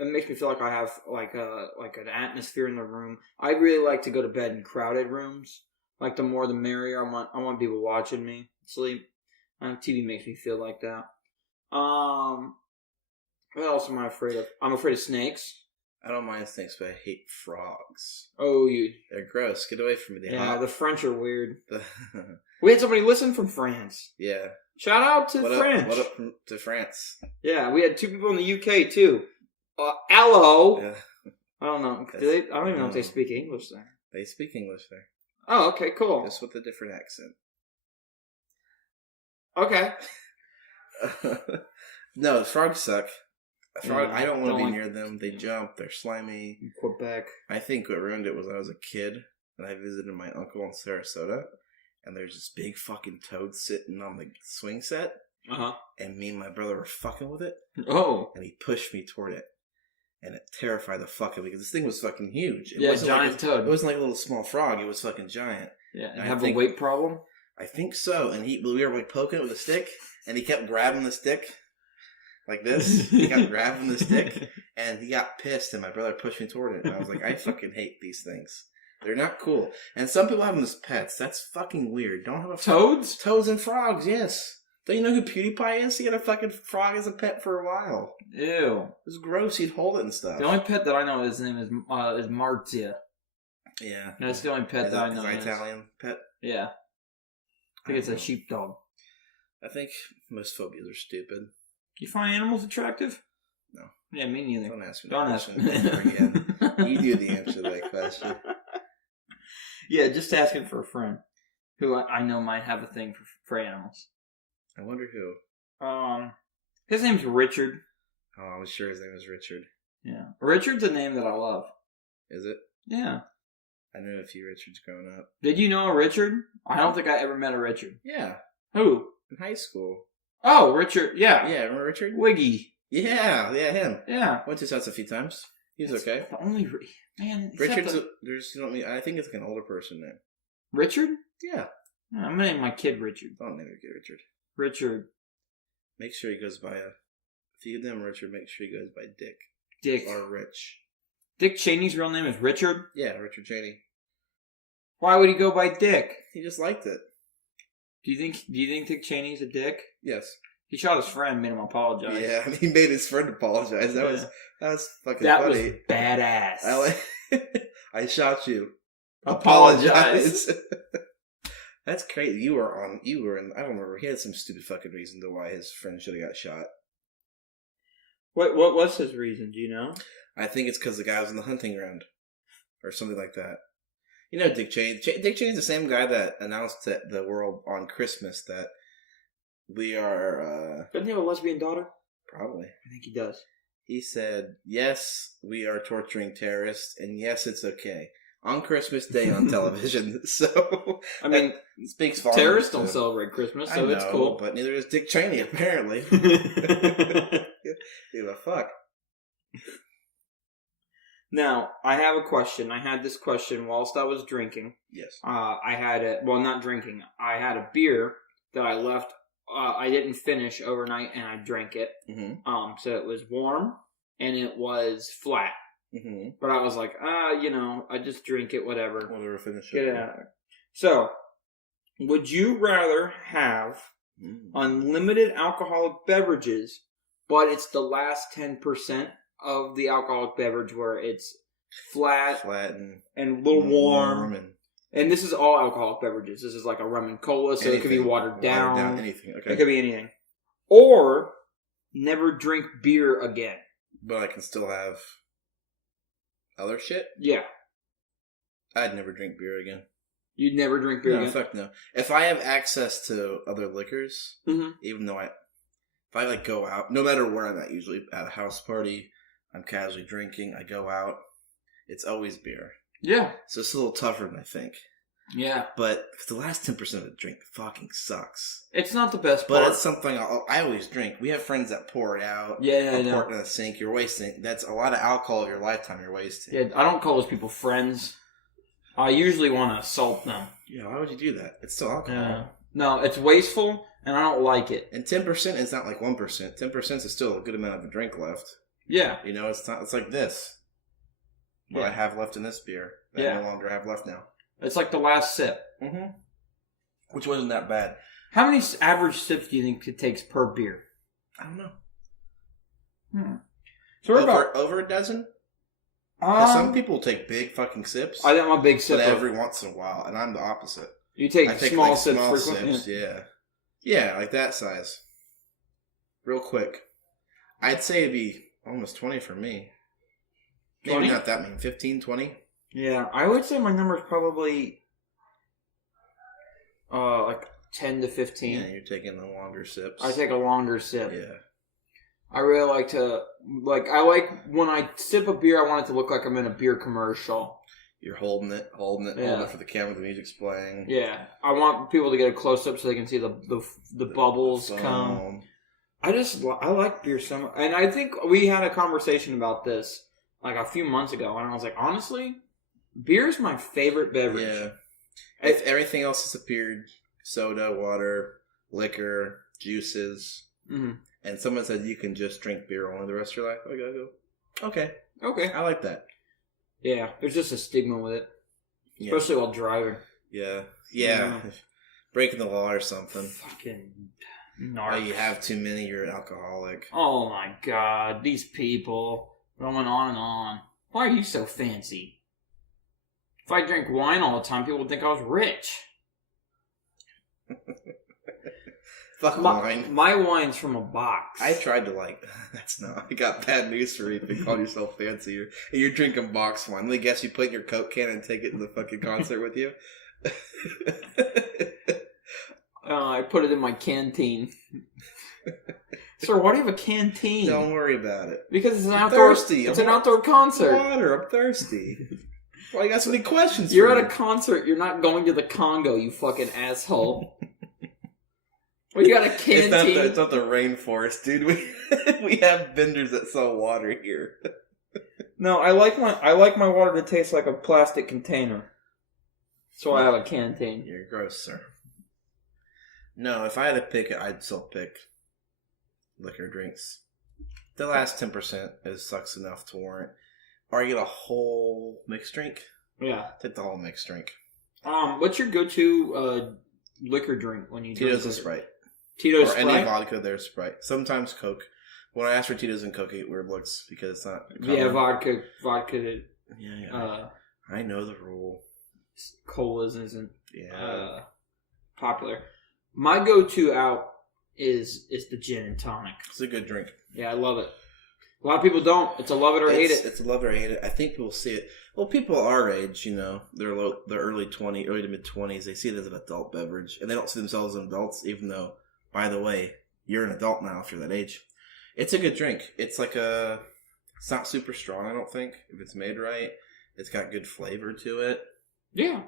makes me feel like I have like an atmosphere in the room. I really like to go to bed in crowded rooms. Like the more the merrier. I want people watching me sleep. TV makes me feel like that. What else am I afraid of? I'm afraid of snakes. I don't mind snakes, but I hate frogs. Oh, they're gross. Get away from me. The French are weird. We had somebody listen from France. Yeah. Shout out to France. What up to France? Yeah, we had 2 people in the UK too. Hello. Yeah. I don't know. I don't even know if they speak English there. They speak English there. Oh, okay, cool. Just with a different accent. Okay. No, frogs suck. I don't want to be like near them. They jump. They're slimy. Quebec. I think what ruined it was I was a kid and I visited my uncle in Sarasota, and there's this big fucking toad sitting on the swing set. And me and my brother were fucking with it. Oh. And he pushed me toward it, and it terrified the fuck out of me because this thing was fucking huge. It wasn't giant toad. It wasn't like a little small frog. It was fucking giant. Yeah. And have a weight problem? I think so. And we were like poking it with a stick, and he kept grabbing the stick. Like this. He kept grabbing the stick, and he got pissed, and my brother pushed me toward it. And I was like, I fucking hate these things. They're not cool. And some people have them as pets. That's fucking weird. Don't have a Toads? Toads and frogs, yes. Don't you know who PewDiePie is? He had a fucking frog as a pet for a while. Ew. It was gross. He'd hold it and stuff. The only pet that I know, his name is Marzia. Yeah. That's the only pet that I know. Is Italian pet? Yeah. I think it's a sheepdog. I think most phobias are stupid. You find animals attractive? No. Yeah, me neither. Don't ask me Don't that ask question again. You knew the answer to that question. Yeah, just asking for a friend who I know might have a thing for animals. I wonder who. His name's Richard. Oh, I'm sure his name is Richard. Yeah. Richard's a name that I love. Is it? Yeah. I knew a few Richards growing up. Did you know a Richard? I don't think I ever met a Richard. Yeah. Who? In high school. Oh, Richard. Yeah. Yeah, remember Richard? Wiggy. Yeah, him. Yeah. Went to his house a few times. He's okay. The only man. Richard's I think it's like an older person name. Richard? Yeah. I'm gonna name my kid Richard. Don't name your kid Richard. Richard. Make sure he goes by if you name Richard, make sure he goes by Dick. Dick. Or Rich. Dick Cheney's real name is Richard? Yeah, Richard Cheney. Why would he go by Dick? He just liked it. Do you think Dick Cheney's a dick? Yes. He shot his friend, made him apologize. Yeah, he made his friend apologize. That was fucking that funny. Was badass. I shot you. Apologize. That's crazy. You were in, I don't remember. He had some stupid fucking reason to why his friend should have got shot. What was his reason? Do you know? I think it's because the guy was in the hunting ground. Or something like that. You know Dick Cheney. Dick Cheney's the same guy that announced to the world on Christmas that we are... Doesn't he have a lesbian daughter? Probably. I think he does. He said, yes, we are torturing terrorists, and yes, it's okay. On Christmas Day on television. So, I mean, speaks volumes. Terrorists don't celebrate Christmas, so it's cool. But neither does Dick Cheney, apparently. Give a fuck. Now, I have a question. I had this question whilst I was drinking. Yes. I had not drinking. I had a beer that I left. I didn't finish overnight, and I drank it. Mm-hmm. So it was warm, and it was flat. Mm-hmm. But I was like, I just drink it, whatever. Whatever, finish Get it out of there. So, would you rather have unlimited alcoholic beverages, but it's the last 10% of the alcoholic beverage where it's flat and a little warm and this is all alcoholic beverages. This is like a rum and cola, so it could be watered down. Anything. Okay. It could be anything. Or never drink beer again. But I can still have other shit? Yeah. I'd never drink beer again. You'd never drink beer again? No, fuck no. If I have access to other liquors, even though if I like go out, no matter where I'm at, usually at a house party, I'm casually drinking, I go out, it's always beer. Yeah. So it's a little tougher than I think. Yeah. But the last 10% of the drink fucking sucks. It's not the best part. But it's something I always drink. We have friends that pour it out. Yeah, I know. Pour it in the sink. You're wasting. That's a lot of alcohol of your lifetime you're wasting. Yeah, I don't call those people friends. I usually want to assault them. Yeah, why would you do that? It's still alcohol. Yeah. No, it's wasteful, and I don't like it. And 10% is not like 1%. 10% is still a good amount of a drink left. Yeah. You know, it's not. It's like this. What I have left in this beer that I no longer have left now. It's like the last sip. Mm-hmm. Which wasn't that bad. How many average sips do you think it takes per beer? I don't know. So we're over a dozen? Some people take big fucking sips. I think I'm a big sipper. But every once in a while, and I'm the opposite. You take small like sips small frequently? sips, yeah. Yeah, like that size. Real quick. I'd say it'd be almost 20 for me. 20? Maybe not that many. 15, 20? Yeah, I would say my number is probably like 10 to 15. Yeah, you're taking the longer sips. I take a longer sip. Yeah. I really like to, when I sip a beer, I want it to look like I'm in a beer commercial. You're holding it holding it for the camera, the music's playing. Yeah. I want people to get a close-up so they can see the bubbles come. I like beer so much. And I think we had a conversation about this like a few months ago, and I was like, honestly, beer is my favorite beverage. Yeah. If everything else disappeared, soda, water, liquor, juices, and someone said you can just drink beer only the rest of your life, I gotta go, okay. I like that. Yeah, there's just a stigma with it. Especially while driving. Yeah. Breaking the law or something. Fucking narcs. Oh, you have too many, you're an alcoholic. Oh my god, these people going on and on. Why are you so fancy? If I drink wine all the time, people would think I was rich. Fuck wine. My wine's from a box. I tried to I got bad news for you if you call yourself fancy. You're drinking box wine. Let me guess you put in your Coke can and take it to the fucking concert with you? I put it in my canteen. Sir, why do you have a canteen? Don't worry about it. Because it's an outdoor. Thirsty. It's an outdoor concert. Water. I'm thirsty. Why you got so many questions? You're at a concert. You're not going to the Congo. You fucking asshole. We got a canteen. It's not the rainforest, dude. We have vendors that sell water here. No, I like my water to taste like a plastic container. So I have a canteen. You're gross, sir. No, if I had to pick it, I'd still pick liquor drinks. The last 10% sucks enough to warrant. Or I get a whole mixed drink. Yeah. Take the whole mixed drink. What's your go-to liquor drink when you Tito's drink and Sprite. Tito's or Sprite? Any vodka, there's Sprite. Sometimes Coke. When I ask for Tito's and Coke, I get weird looks because it's not common. Yeah, vodka. Yeah. I know the rule. Colas isn't popular. My go-to out is the gin and tonic. It's a good drink. Yeah, I love it. A lot of people don't. It's a love it or hate it. It's a love it or hate it. I think people see it. Well, people our age, they're early to mid 20s. They see it as an adult beverage, and they don't see themselves as adults. Even though, by the way, you're an adult now if you're that age. It's a good drink. It's it's not super strong. I don't think if it's made right. It's got good flavor to it. Yeah.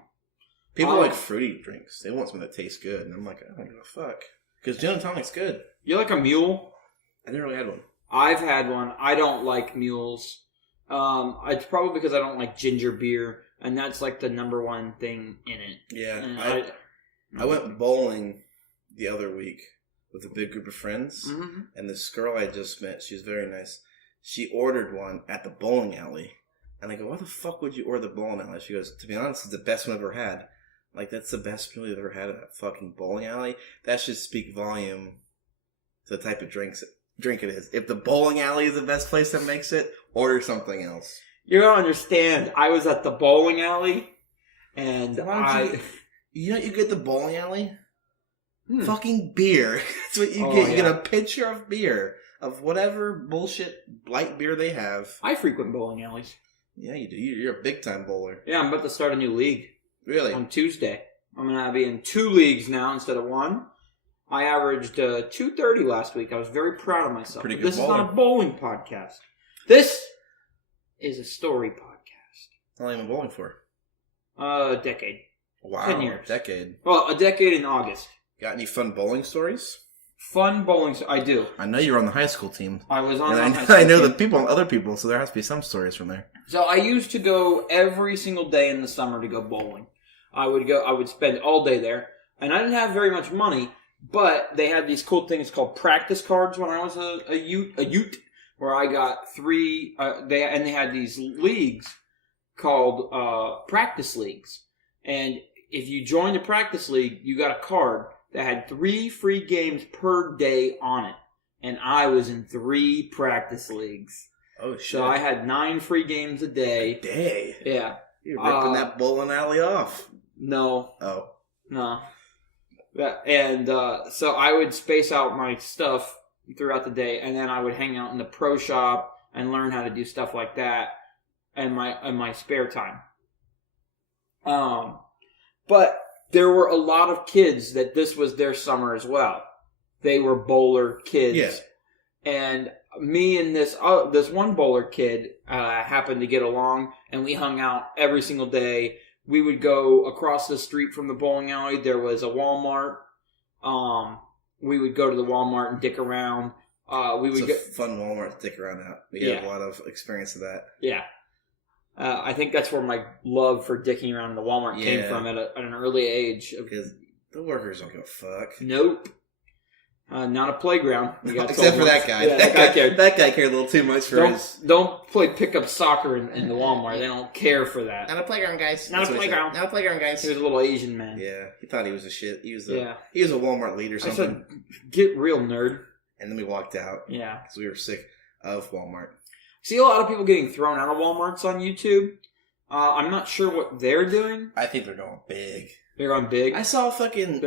People like fruity drinks. They want something that tastes good, and I'm like, I don't give a fuck because gin and tonic's good. You like a mule? I never really had one. I've had one. I don't like mules. It's probably because I don't like ginger beer, and that's like the number one thing in it. Yeah, I went bowling the other week with a big group of friends, and this girl I just met, she was very nice. She ordered one at the bowling alley, And I go, why the fuck would you order the bowling alley? She goes, to be honest, it's the best one I've ever had. Like, that's the best meal you've ever had at a fucking bowling alley? That should speak volume to the type of drink it is. If the bowling alley is the best place that makes it, order something else. You don't understand. I was at the bowling alley, and You know what you get at the bowling alley? Fucking beer. That's what you get. You get a pitcher of beer. Of whatever bullshit light beer they have. I frequent bowling alleys. Yeah, you do. You're a big-time bowler. Yeah, I'm about to start a new league. Really? On Tuesday. I'm going to be in 2 leagues now instead of 1. I averaged 230 last week. I was very proud of myself. Pretty good. This is not a bowling podcast. This is a story podcast. How long have you been bowling for? A decade. Wow. 10 years. Decade. Well, a decade in August. Got any fun bowling stories? Fun bowling. I do. I know you were on the high school team. I was on the high school team. I know the other people, so there has to be some stories from there. So I used to go every single day in the summer to go bowling. I would spend all day there, and I didn't have very much money, but they had these cool things called practice cards when I was a youth, where I got 3. They had these leagues called practice leagues, and if you joined the practice league, you got a card that had 3 free games per day on it. And I was in 3 practice leagues. Oh, shit. So I had 9 free games a day. A day? Yeah. You're ripping that bowling alley off. No. Oh. No. And so I would space out my stuff throughout the day, and then I would hang out in the pro shop and learn how to do stuff like that in my spare time. But there were a lot of kids that this was their summer as well. They were bowler kids. Yeah. And me and this one bowler kid happened to get along, and we hung out every single day. We would go across the street from the bowling alley. There was a Walmart. We would go to the Walmart and dick around. It's a fun Walmart to dick around at. We have a lot of experience of that. Yeah. I think that's where my love for dicking around in the Walmart came from at an early age. Because the workers don't give a fuck. Nope. Not a playground. Except for that guy. Yeah, that guy cared a little too much for his... Don't play pickup soccer in the Walmart. They don't care for that. Not a playground, guys. Not a playground. Not a playground, guys. He was a little Asian man. Yeah. He thought he was a shit. He was a Walmart lead or something. I said, get real, nerd. And then we walked out. Yeah. Because we were sick of Walmart. See a lot of people getting thrown out of Walmarts on YouTube. I'm not sure what they're doing. I think they're going big. They're going big? I saw a fucking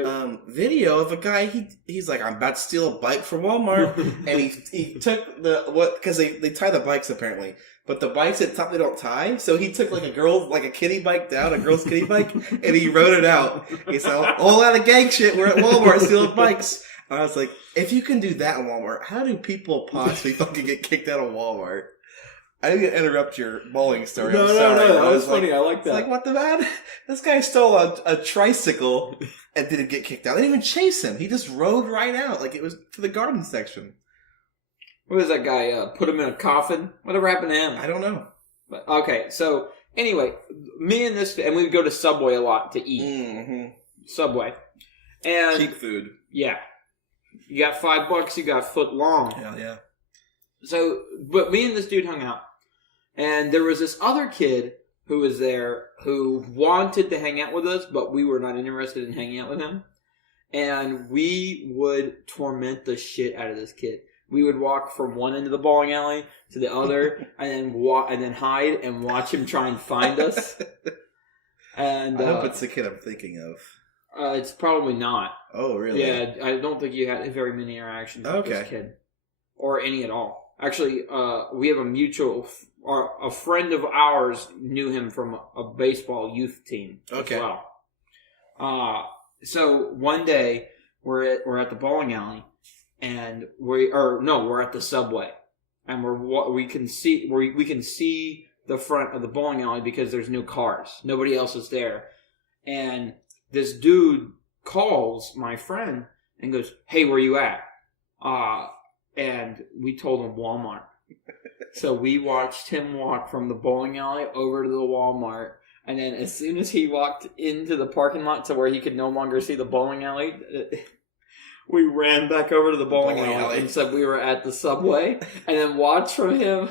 video of a guy, he's like, I'm about to steal a bike from Walmart. And he took because they tie the bikes apparently. But the bikes at the top they don't tie. So he took like a kiddie bike down, a girl's kiddie bike, and he rode it out. He said, a whole lot of gang shit, we're at Walmart stealing bikes. And I was like, if you can do that in Walmart, how do people possibly fucking get kicked out of Walmart? I didn't interrupt your bowling story. No, that was funny. I like that. Like, what the man? This guy stole a tricycle and didn't get kicked out. They didn't even chase him. He just rode right out like it was to the garden section. What was that guy? Put him in a coffin? Whatever happened to him? I don't know. But, okay, so anyway, me and we would go to Subway a lot to eat. Mm-hmm. Subway. And cheap food. Yeah. You got $5, you got foot long. Hell yeah. So, but me and this dude hung out. And there was this other kid who was there who wanted to hang out with us, but we were not interested in hanging out with him. And we would torment the shit out of this kid. We would walk from one end of the bowling alley to the other, and then hide and watch him try and find us. And I hope it's the kid I'm thinking of. It's probably not. Oh, really? Yeah, I don't think you had very many interactions with this kid, or any at all. Actually, we have a mutual. A friend of ours knew him from a baseball youth team as well. So one day we're at the bowling alley, and we're at the Subway, and we can see the front of the bowling alley because there's no cars, nobody else is there, and this dude calls my friend and goes, "Hey, where you at?" And we told him Walmart. So we watched him walk from the bowling alley over to the Walmart, and then as soon as he walked into the parking lot to where he could no longer see the bowling alley, we ran back over to the bowling alley and said we were at the Subway, and then watched from him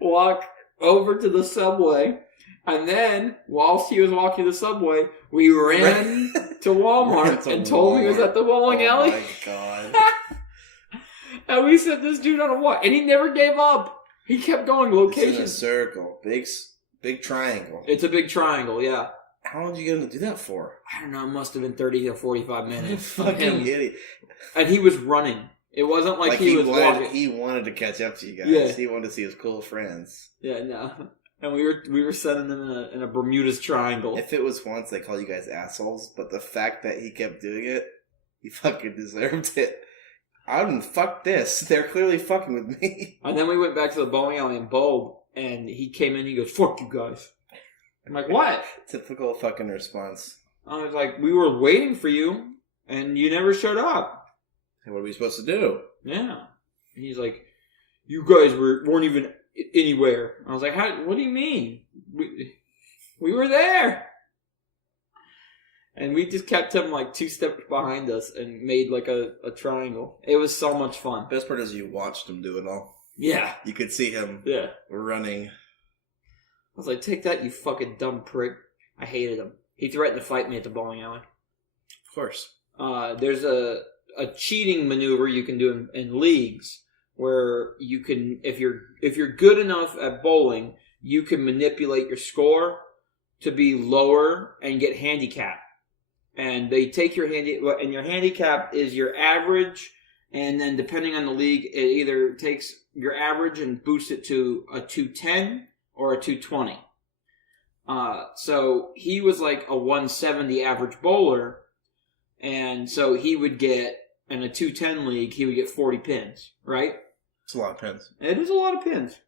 walk over to the subway. And then, whilst he was walking to the subway, we ran to Walmart and told him he was at the bowling alley. Oh my god. And we sent this dude on a walk. And he never gave up. He kept going locations. It's in a circle. Big triangle. It's a big triangle, yeah. How long did you get him to do that for? I don't know. It must have been 30 or 45 minutes. Fucking idiot. And he was running. It wasn't like he was walking. He wanted to catch up to you guys. Yeah. He wanted to see his cool friends. Yeah, no. And we were sending them in a Bermuda's Triangle. If it was once, they call you guys assholes. But the fact that he kept doing it, he fucking deserved it. I wouldn't fuck this. They're clearly fucking with me. And then we went back to the bowling alley and bowled. And he came in, he goes, "Fuck you guys." I'm like, "What?" Typical fucking response. I was like, "We were waiting for you, and you never showed up." Hey, what are we supposed to do? Yeah. And he's like, "You guys weren't even anywhere." I was like, "What do you mean? We were there." And we just kept him like 2 steps behind us and made like a triangle. It was so much fun. Best part is you watched him do it all. Yeah. You could see him running. I was like, "Take that, you fucking dumb prick." I hated him. He threatened to fight me at the bowling alley. Of course. There's a cheating maneuver you can do in leagues where you can, if you're good enough at bowling, you can manipulate your score to be lower and get handicap. And they take your and your handicap is your average, and then depending on the league, it either takes your average and boosts it to a 210 or a 220. So he was like a 170 average bowler, and so he would get, in a 210 league, he would get 40 pins, right? It's a lot of pins. It is a lot of pins.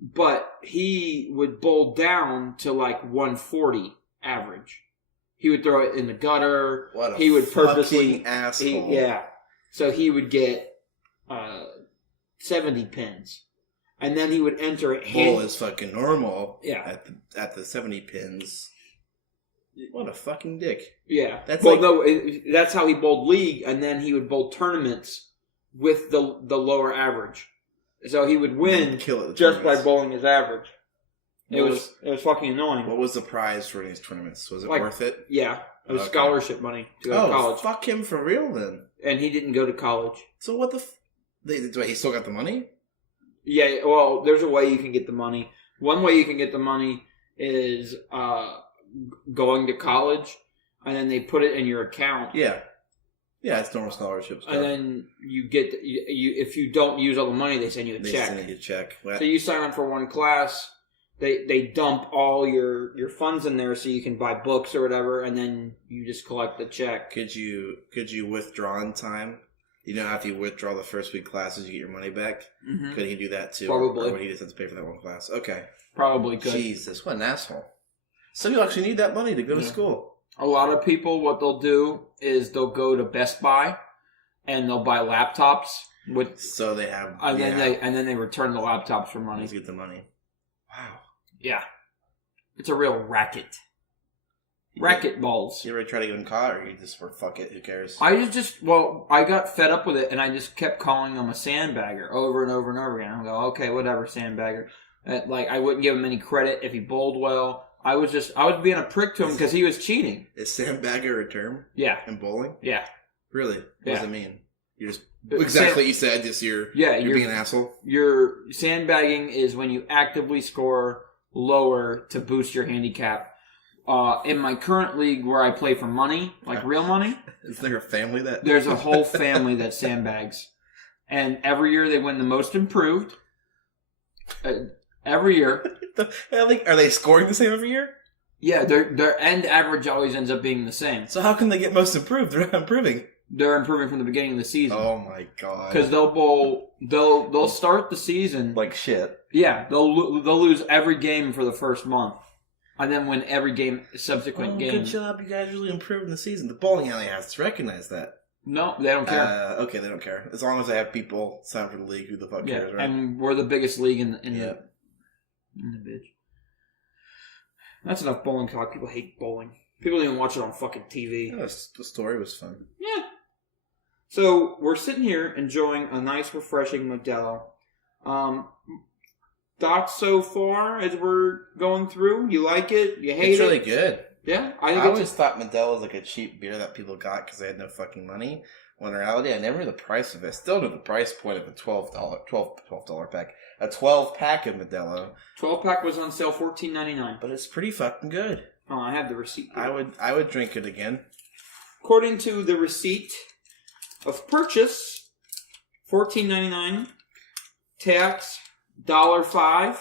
But he would bowl down to like 140 average. He would throw it in the gutter. What a he would purposely asshole. So he would get 70 pins. And then he would enter Bowl is fucking normal. Yeah. At the 70 pins. What a fucking dick. Yeah. That's that's how he bowled league, and then he would bowl tournaments with the lower average. So he would win just by bowling his average. It was fucking annoying. What was the prize for these tournaments? Was it worth it? Yeah. It was scholarship money to go to college. Fuck him for real then. And he didn't go to college. So what he still got the money? Yeah, well, there's a way you can get the money. One way you can get the money is going to college, and then they put it in your account. Yeah. Yeah, it's normal scholarship stuff. And then you get, if you don't use all the money, they send you a check. They send you a check. So you sign up for one class, they dump all your funds in there so you can buy books or whatever, and then you just collect the check. Could you withdraw in time? You know, after you withdraw the first week classes, you get your money back? Mm-hmm. Could he do that too? Probably. Or would he just have to pay for that one class? Okay. Probably could. Jesus, what an asshole. Some people actually need that money to go to school. A lot of people, what they'll do is they'll go to Best Buy and they'll buy laptops with. So they have. And then they return the laptops for money. Get the money. Wow. Yeah. It's a real racket. Racket balls. You ever try to get them caught, or you just were fuck it? Who cares? I got fed up with it, and I just kept calling him a sandbagger over and over and over again. I go, okay, whatever, sandbagger. I wouldn't give him any credit if he bowled well. I was being a prick to him because he was cheating. Is sandbagger a term? Yeah. In bowling? Yeah. Really? What does it mean? You just exactly what you said. Just you're being an asshole. Your sandbagging is when you actively score lower to boost your handicap. In my current league where I play for money, like real money. Is there a family that... There's a whole family that sandbags. And every year they win the most improved. Every year. Are they scoring the same every year? Yeah, their end average always ends up being the same. So how can they get most improved? They're not improving. They're improving from the beginning of the season. Oh my god. Because they'll start the season... like shit. Yeah, they'll lose every game for the first month. And then win every subsequent game. Good job, you guys really improved in the season. The bowling alley has to recognize that. No, they don't care. Okay, they don't care. As long as they have people sign for the league, who the fuck cares, right? And we're the biggest league in the bitch. That's enough bowling talk. People hate bowling. People don't even watch it on fucking TV. Yeah, the story was fun. Yeah. So, we're sitting here enjoying a nice, refreshing Modelo. thoughts so far as we're going through? You like it? You hate it? It's really good. Yeah, I always thought Modelo was like a cheap beer that people got because they had no fucking money. When in reality, I never knew the price of it. I still know the price point of a $12 pack. A 12-pack of Modelo. 12-pack was on sale $14.99. But it's pretty fucking good. Oh, I have the receipt here. I would drink it again. According to the receipt of purchase, $14.99, tax $1.05,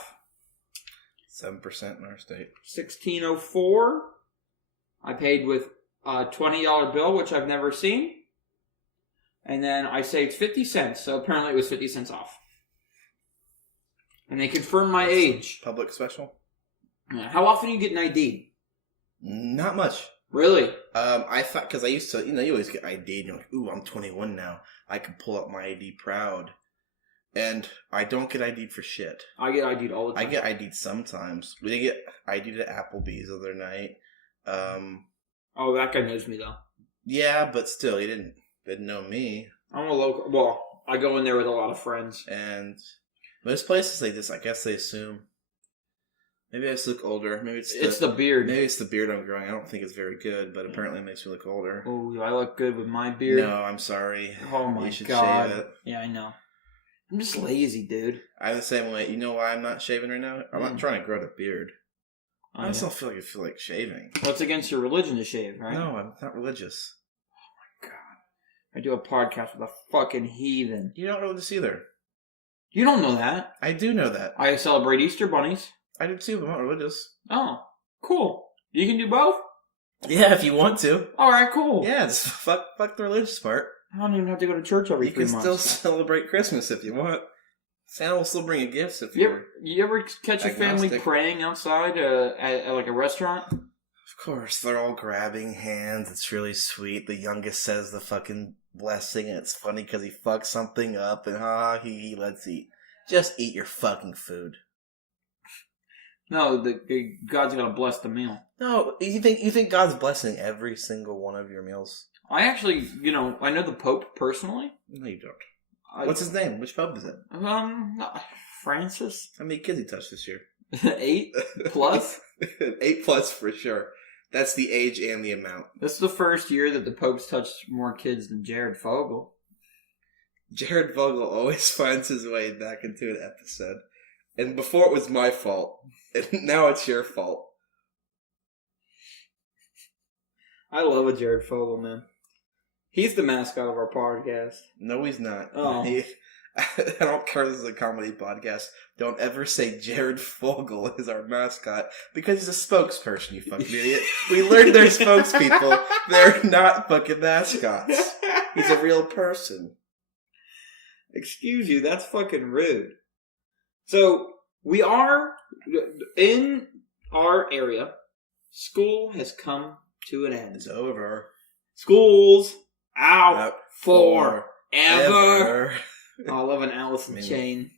7% in our state. $16.04. I paid with a $20 bill, which I've never seen. And then I saved 50 cents, so apparently it was 50 cents off. And they confirmed my age. Public special? How often do you get an ID? Not much. Really? I thought, because I used to, you always get ID, and you're like, ooh, I'm 21 now. I can pull up my ID proud. And I don't get ID'd for shit. I get ID'd all the time. I get ID'd sometimes. We didn't get ID'd at Applebee's the other night. Oh, that guy knows me, though. Yeah, but still, he didn't know me. I'm a local. Well, I go in there with a lot of friends. And most places, I guess they assume. Maybe I just look older. Maybe it's the beard. Maybe it's the beard I'm growing. I don't think it's very good, but apparently it makes me look older. Oh, do I look good with my beard? No, I'm sorry. Oh my you should god. shave it. Yeah, I know. I'm just lazy, dude. I'm the same way. You know why I'm not shaving right now? I'm not trying to grow the beard. I just don't feel like shaving. Well, it's against your religion to shave, right? No, I'm not religious. Oh my god. I do a podcast with a fucking heathen. You don't religious either. You don't know that. I do know that. I celebrate Easter bunnies. I do too, but I'm not religious. Oh, cool. You can do both? Yeah, if you want to. Alright, cool. Yeah, just fuck the religious part. I don't even have to go to church every 3 months. You can still celebrate Christmas if you want. Santa will still bring you gifts if you ever catch your family praying outside at like a restaurant? Of course, they're all grabbing hands. It's really sweet. The youngest says the fucking blessing, and it's funny because he fucks something up, and let's eat. Just eat your fucking food. No, God's gonna bless the meal. No, you think God's blessing every single one of your meals? I actually, I know the Pope personally. No, you don't. What's his name? Which Pope is it? Francis. How many kids he touched this year? 8 plus. 8 plus for sure. That's the age and the amount. This is the first year that the Pope's touched more kids than Jared Fogle. Jared Fogle always finds his way back into an episode. And before it was my fault. And now it's your fault. I love a Jared Fogle, man. He's the mascot of our podcast. No, he's not. Oh. I don't care if this is a comedy podcast. Don't ever say Jared Fogle is our mascot because he's a spokesperson, you fucking idiot. We learned they're spokespeople. They're not fucking mascots. He's a real person. Excuse you, that's fucking rude. So, we are in our area. School has come to an end. It's over. School's out forever. Oh, I love an Alice in Chain.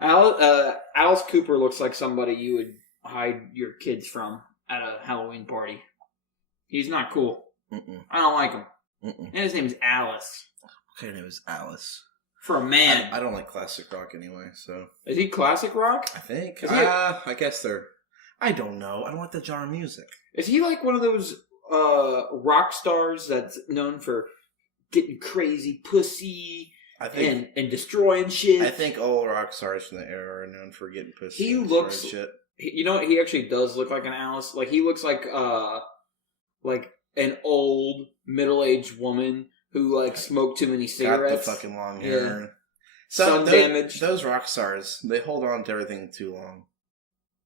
Alice Cooper looks like somebody you would hide your kids from at a Halloween party. He's not cool. Mm-mm. I don't like him. Mm-mm. And his name is Alice. Okay, name is Alice. For a man. I don't like classic rock anyway, so. Is he classic rock? I think. I guess they're. I don't know. I don't like that genre of music. Is he like one of those rock stars that's known for getting crazy pussy and destroying shit? I think all rock stars from the era are known for getting pussy. He looks. Shit. You know what? He actually does look like an Alice. Like he looks like an old middle-aged woman who like smoked too many cigarettes. Got the fucking long hair. Yeah. Sun damage. Those rock stars, they hold on to everything too long.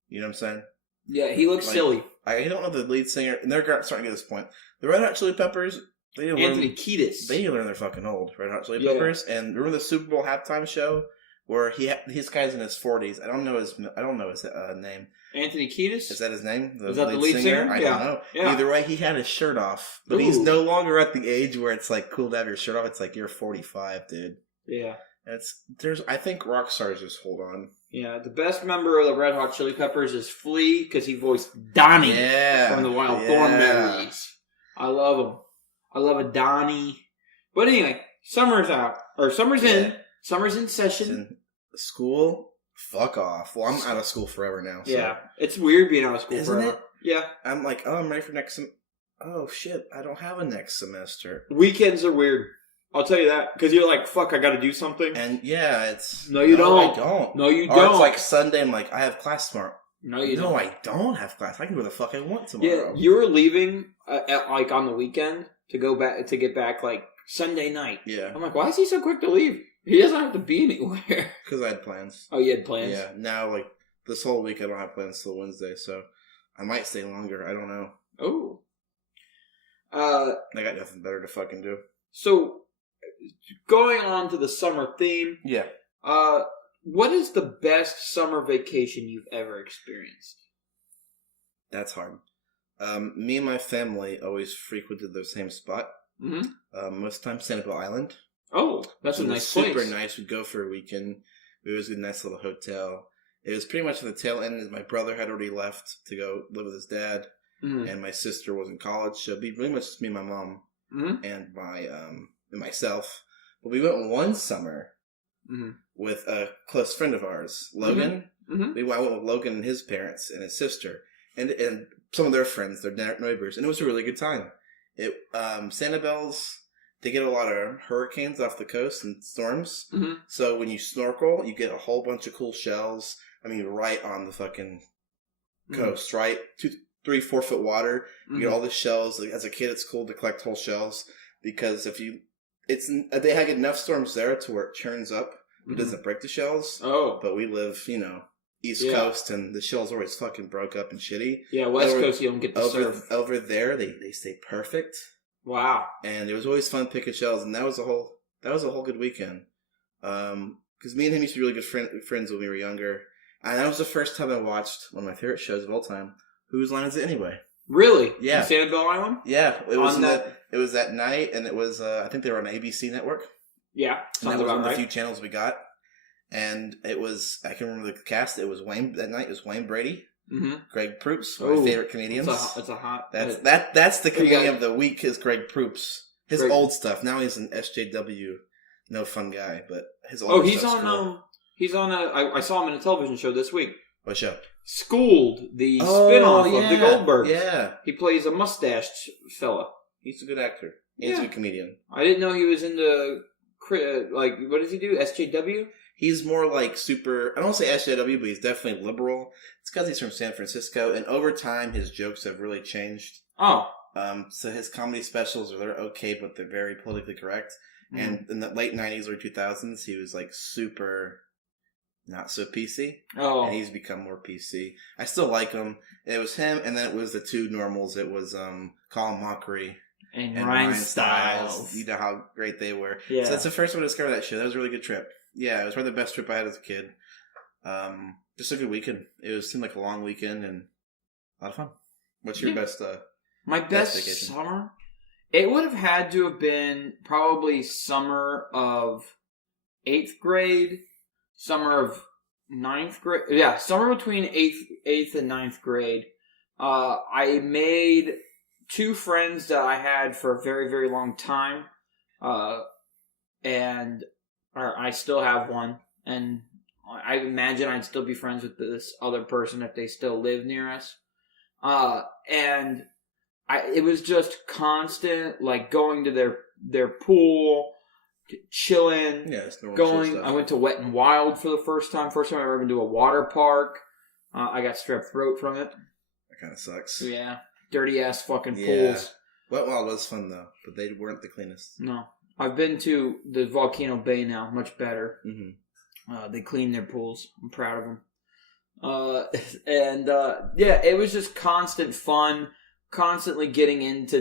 You know what I'm saying? Yeah, he looks silly. I don't know the lead singer, and they're starting to get this point. The Red Hot Chili Peppers, Anthony Kiedis. They learn they're fucking old. Red Hot Chili Peppers, and remember the Super Bowl halftime show where his guy's in his 40s. I don't know his name. Anthony Kiedis? Is that his name? Is that the lead singer? I don't know. Yeah. Either way, he had his shirt off, but he's no longer at the age where it's like cool to have your shirt off. It's like you're 45, dude. Yeah. I think rock stars just hold on. Yeah, the best member of the Red Hot Chili Peppers is Flea because he voiced Donnie from the Wild Thornberrys. I love him. I love a Donnie. But anyway, summer's out. Or summer's in. Summer's in session. School Fuck off. Well, I'm out of school forever now. So. Yeah. It's weird being out of school Isn't forever. it? Yeah. I'm like, oh, I'm ready for next oh, shit. I don't have a next semester. Weekends are weird. I'll tell you that. Because you're like, fuck, I got to do something. And yeah, it's... No, you don't. I don't. No, you or don't. it's like Sunday, I'm like, I have class tomorrow. No, you don't. No, I don't have class. I can do what the fuck I want tomorrow. Yeah, you were leaving like on the weekend to get back like Sunday night. Yeah. I'm like, why is he so quick to leave? He doesn't have to be anywhere. Because I had plans. Oh, you had plans? Yeah. Now, like, this whole week I don't have plans till Wednesday, so I might stay longer. I don't know. Oh. I got nothing better to fucking do. So, going on to the summer theme. Yeah. What is the best summer vacation you've ever experienced? That's hard. Me and my family always frequented the same spot. Mm-hmm. Most times Sanibel Island. Oh, that's a nice place. Super nice. We'd go for a weekend. It was a nice little hotel. It was pretty much at the tail end. My brother had already left to go live with his dad, and my sister was in college. So it'd be pretty much just me and my mom and my and myself. But we went one summer with a close friend of ours, Logan. I went with Logan and his parents and his sister and some of their friends, their neighbors, and it was a really good time. Sanibel's, they get a lot of hurricanes off the coast and storms. So when you snorkel, you get a whole bunch of cool shells. I mean, right on the fucking coast, right? 2, 3, 4 foot water. You get all the shells. Like, as a kid, it's cool to collect whole shells because they had enough storms there to where it churns up. It doesn't break the shells. Oh. But we live, East Coast, and the shells always fucking broke up and shitty. Yeah, West Coast, you don't get the surf. Over there, they stay perfect. Wow. And it was always fun picking shells, and that was a whole good weekend. Because me and him used to be really good friends when we were younger. And that was the first time I watched one of my favorite shows of all time. Whose Line Is It Anyway? Really? Yeah. Sanibel Island? Yeah. It was that night, and it was, I think they were on ABC Network. Yeah. And that was one of the few channels we got. And it was, I can remember the cast, it was Wayne, that night it was Wayne Brady, Greg Proops, one of my favorite comedians. That's a hot... That's the comedian of the week is Greg Proops. His old stuff. Now he's an SJW, no fun guy, but his old stuff. Oh, he's on I saw him in a television show this week. What show? Schooled, the spin-off of the Goldbergs. Yeah. He plays a mustached fella. He's a good actor. He's a good comedian. I didn't know he was into, what does he do? SJW? He's more like super, I don't want to say SJW, but he's definitely liberal. It's because he's from San Francisco, and over time, his jokes have really changed. Oh. So his comedy specials, they're okay, but they're very politically correct. And in the late 90s or 2000s, he was like super not so PC. Oh. And he's become more PC. I still like him. It was him, and then it was the two normals. It was Colin Mockery and Ryan Stiles. You know how great they were. Yeah. So that's the first time I discovered that show. That was a really good trip. Yeah, it was probably the best trip I had as a kid. Just a good weekend. It seemed like a long weekend and a lot of fun. What's your best my best vacation? Summer? It would have had to have been probably summer of 8th grade, summer of 9th grade. Yeah, summer between 8th and 9th grade. I made 2 friends that I had for a very, very long time. And I still have one. And I imagine I'd still be friends with this other person if they still live near us. And it was just constant, like going to their pool, chilling. Yeah, it's normal stuff. I went to Wet and Wild for the first time. First time I ever been to a water park. I got strep throat from it. That kind of sucks. Yeah, dirty ass fucking pools. Wet and Wild was fun though, but they weren't the cleanest. No, I've been to the Volcano Bay now. Much better. Mm-hmm. They clean their pools. I'm proud of them. Yeah, it was just constant fun. Constantly getting into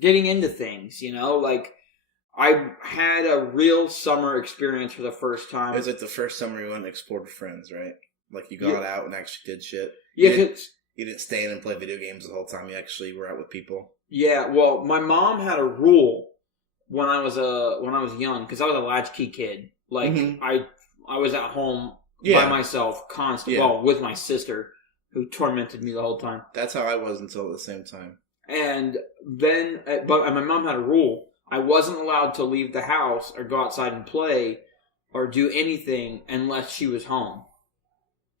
getting into things, like I had a real summer experience for the first time. It was like the first summer you went and explored with friends, right? Like you got out and actually did shit. Yeah, you didn't stay in and play video games the whole time. You actually were out with people. Yeah, well, my mom had a rule when I was young because I was a latchkey kid. Like I was at home by myself constantly, well, with my sister, who tormented me the whole time. That's how I was until the same time. And then, but my mom had a rule. I wasn't allowed to leave the house or go outside and play or do anything unless she was home.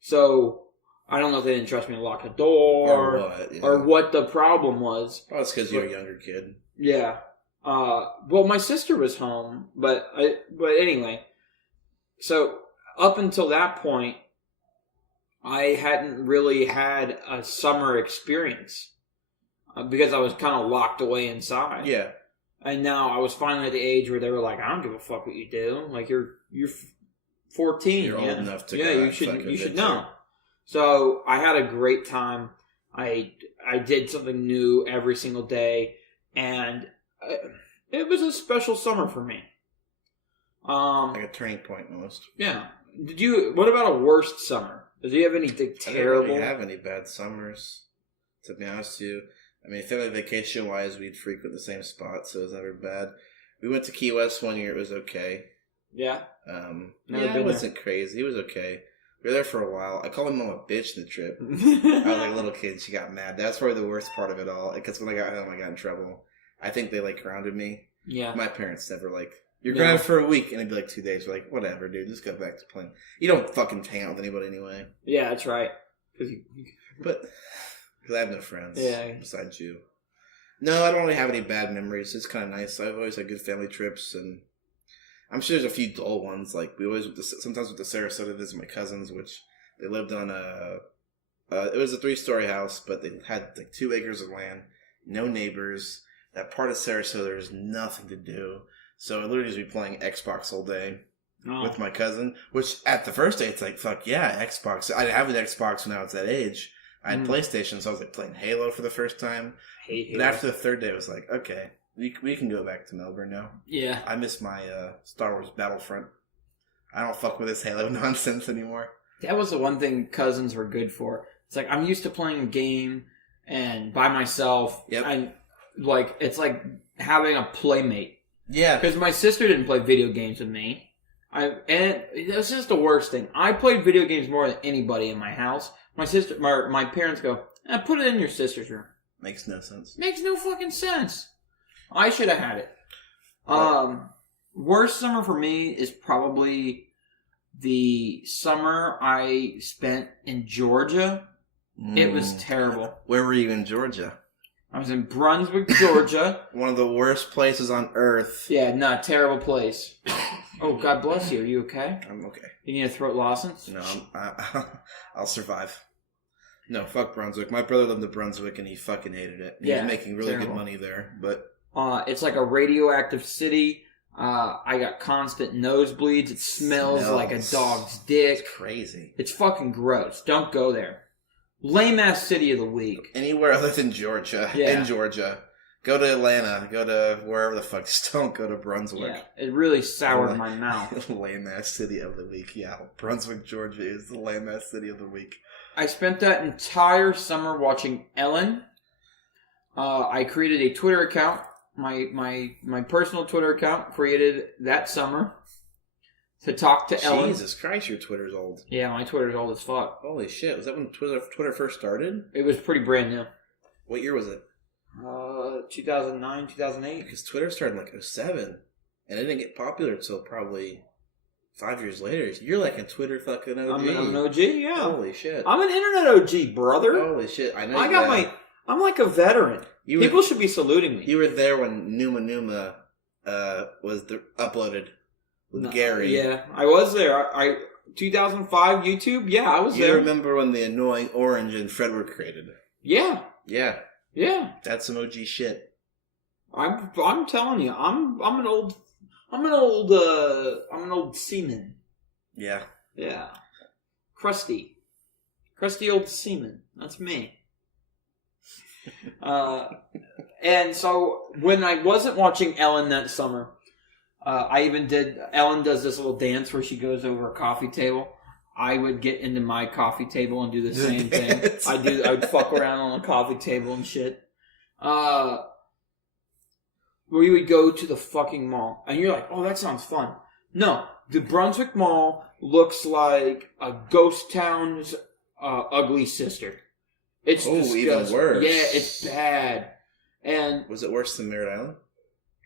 So I don't know if they didn't trust me to lock the door or what the problem was. Oh, it's because you're a younger kid. Yeah. Well, my sister was home, but anyway. So up until that point, I hadn't really had a summer experience because I was kind of locked away inside. Yeah. And now I was finally at the age where they were like, I don't give a fuck what you do. Like you're 14. You're old enough to you should know. So I had a great time. I did something new every single day, and it was a special summer for me. Like a turning point almost. Yeah. What about a worst summer? Did you have anything terrible? I didn't really have any bad summers, to be honest with you. I mean, family vacation-wise, we'd frequent the same spot, so it was never bad. We went to Key West one year. It was okay. Yeah? It wasn't crazy. It was okay. We were there for a while. I called my mom a bitch in the trip. I was like a little kid. She got mad. That's probably the worst part of it all. Because when I got home, I got in trouble. I think they, grounded me. Yeah. My parents never, you're grounded for a week, and it'd be 2 days. We're like, whatever, dude. Just go back to playing. You don't fucking hang out with anybody anyway. Yeah, that's right. Because I have no friends. Yeah. Besides you. No, I don't really have any bad memories. It's kind of nice. I've always had good family trips, and I'm sure there's a few dull ones. We always sometimes with the Sarasota visit my cousins, which they lived on it was a 3-story house, but they had 2 acres of land, no neighbors. That part of Sarasota there's nothing to do, so I literally just be playing Xbox all day with my cousin. Which at the first day it's fuck yeah, Xbox. I didn't have an Xbox when I was that age. I had PlayStation, so I was playing Halo for the first time. But after the third day, it was okay, we can go back to Melbourne now. Yeah. I miss my Star Wars Battlefront. I don't fuck with this Halo nonsense anymore. That was the one thing cousins were good for. It's I'm used to playing a game and by myself. Yep. And it's like having a playmate. Yeah. Because my sister didn't play video games with me. And it was just the worst thing. I played video games more than anybody in my house. My parents go, put it in your sister's room. Makes no sense. Makes no fucking sense. I should have had it. Worst summer for me is probably the summer I spent in Georgia. It was terrible. Where were you in Georgia? I was in Brunswick, Georgia. One of the worst places on earth. Yeah, terrible place. Oh, God bless you. Are you okay? I'm okay. You need a throat lozenge? No, I'll survive. No, fuck Brunswick. My brother lived in Brunswick and he fucking hated it. He was making really good money there, but it's like a radioactive city. I got constant nosebleeds. It smells like a dog's dick. It's crazy. It's fucking gross. Don't go there. Lame ass city of the week. Anywhere other than Georgia. Yeah. In Georgia. Go to Atlanta. Go to wherever the fuck. Just don't go to Brunswick. Yeah, it really soured my mouth. Lame ass city of the week. Yeah, Brunswick, Georgia is the lame ass city of the week. I spent that entire summer watching Ellen. I created a Twitter account. My personal Twitter account created that summer to talk to Ellen. Jesus Christ, your Twitter's old. Yeah, my Twitter's old as fuck. Holy shit. Was that when Twitter first started? It was pretty brand new. What year was it? 2009, 2008. Because Twitter started in 2007. And it didn't get popular until probably 5 years later. You're a Twitter fucking OG. I'm an OG, yeah. Holy shit. I'm an internet OG, brother. Holy shit. I know. I'm like a veteran. People should be saluting me. You were there when Numa Numa was uploaded with Gary. Yeah, I was there. 2005 YouTube. Yeah, I was there. You remember when the annoying Orange and Fred were created? Yeah. Yeah. Yeah. That's some OG shit. I'm telling you, I'm an old seaman. Yeah. Yeah. Crusty old seaman. That's me. And so when I wasn't watching Ellen that summer, I even did. Ellen does this little dance where she goes over a coffee table. I would get into my coffee table and do the same thing. I would fuck around on the coffee table and shit. We would go to the fucking mall, and you're like, "Oh, that sounds fun." No, the Brunswick Mall looks like a ghost town's ugly sister. It's disgusting. Even worse. Yeah, it's bad. And was it worse than Merritt Island?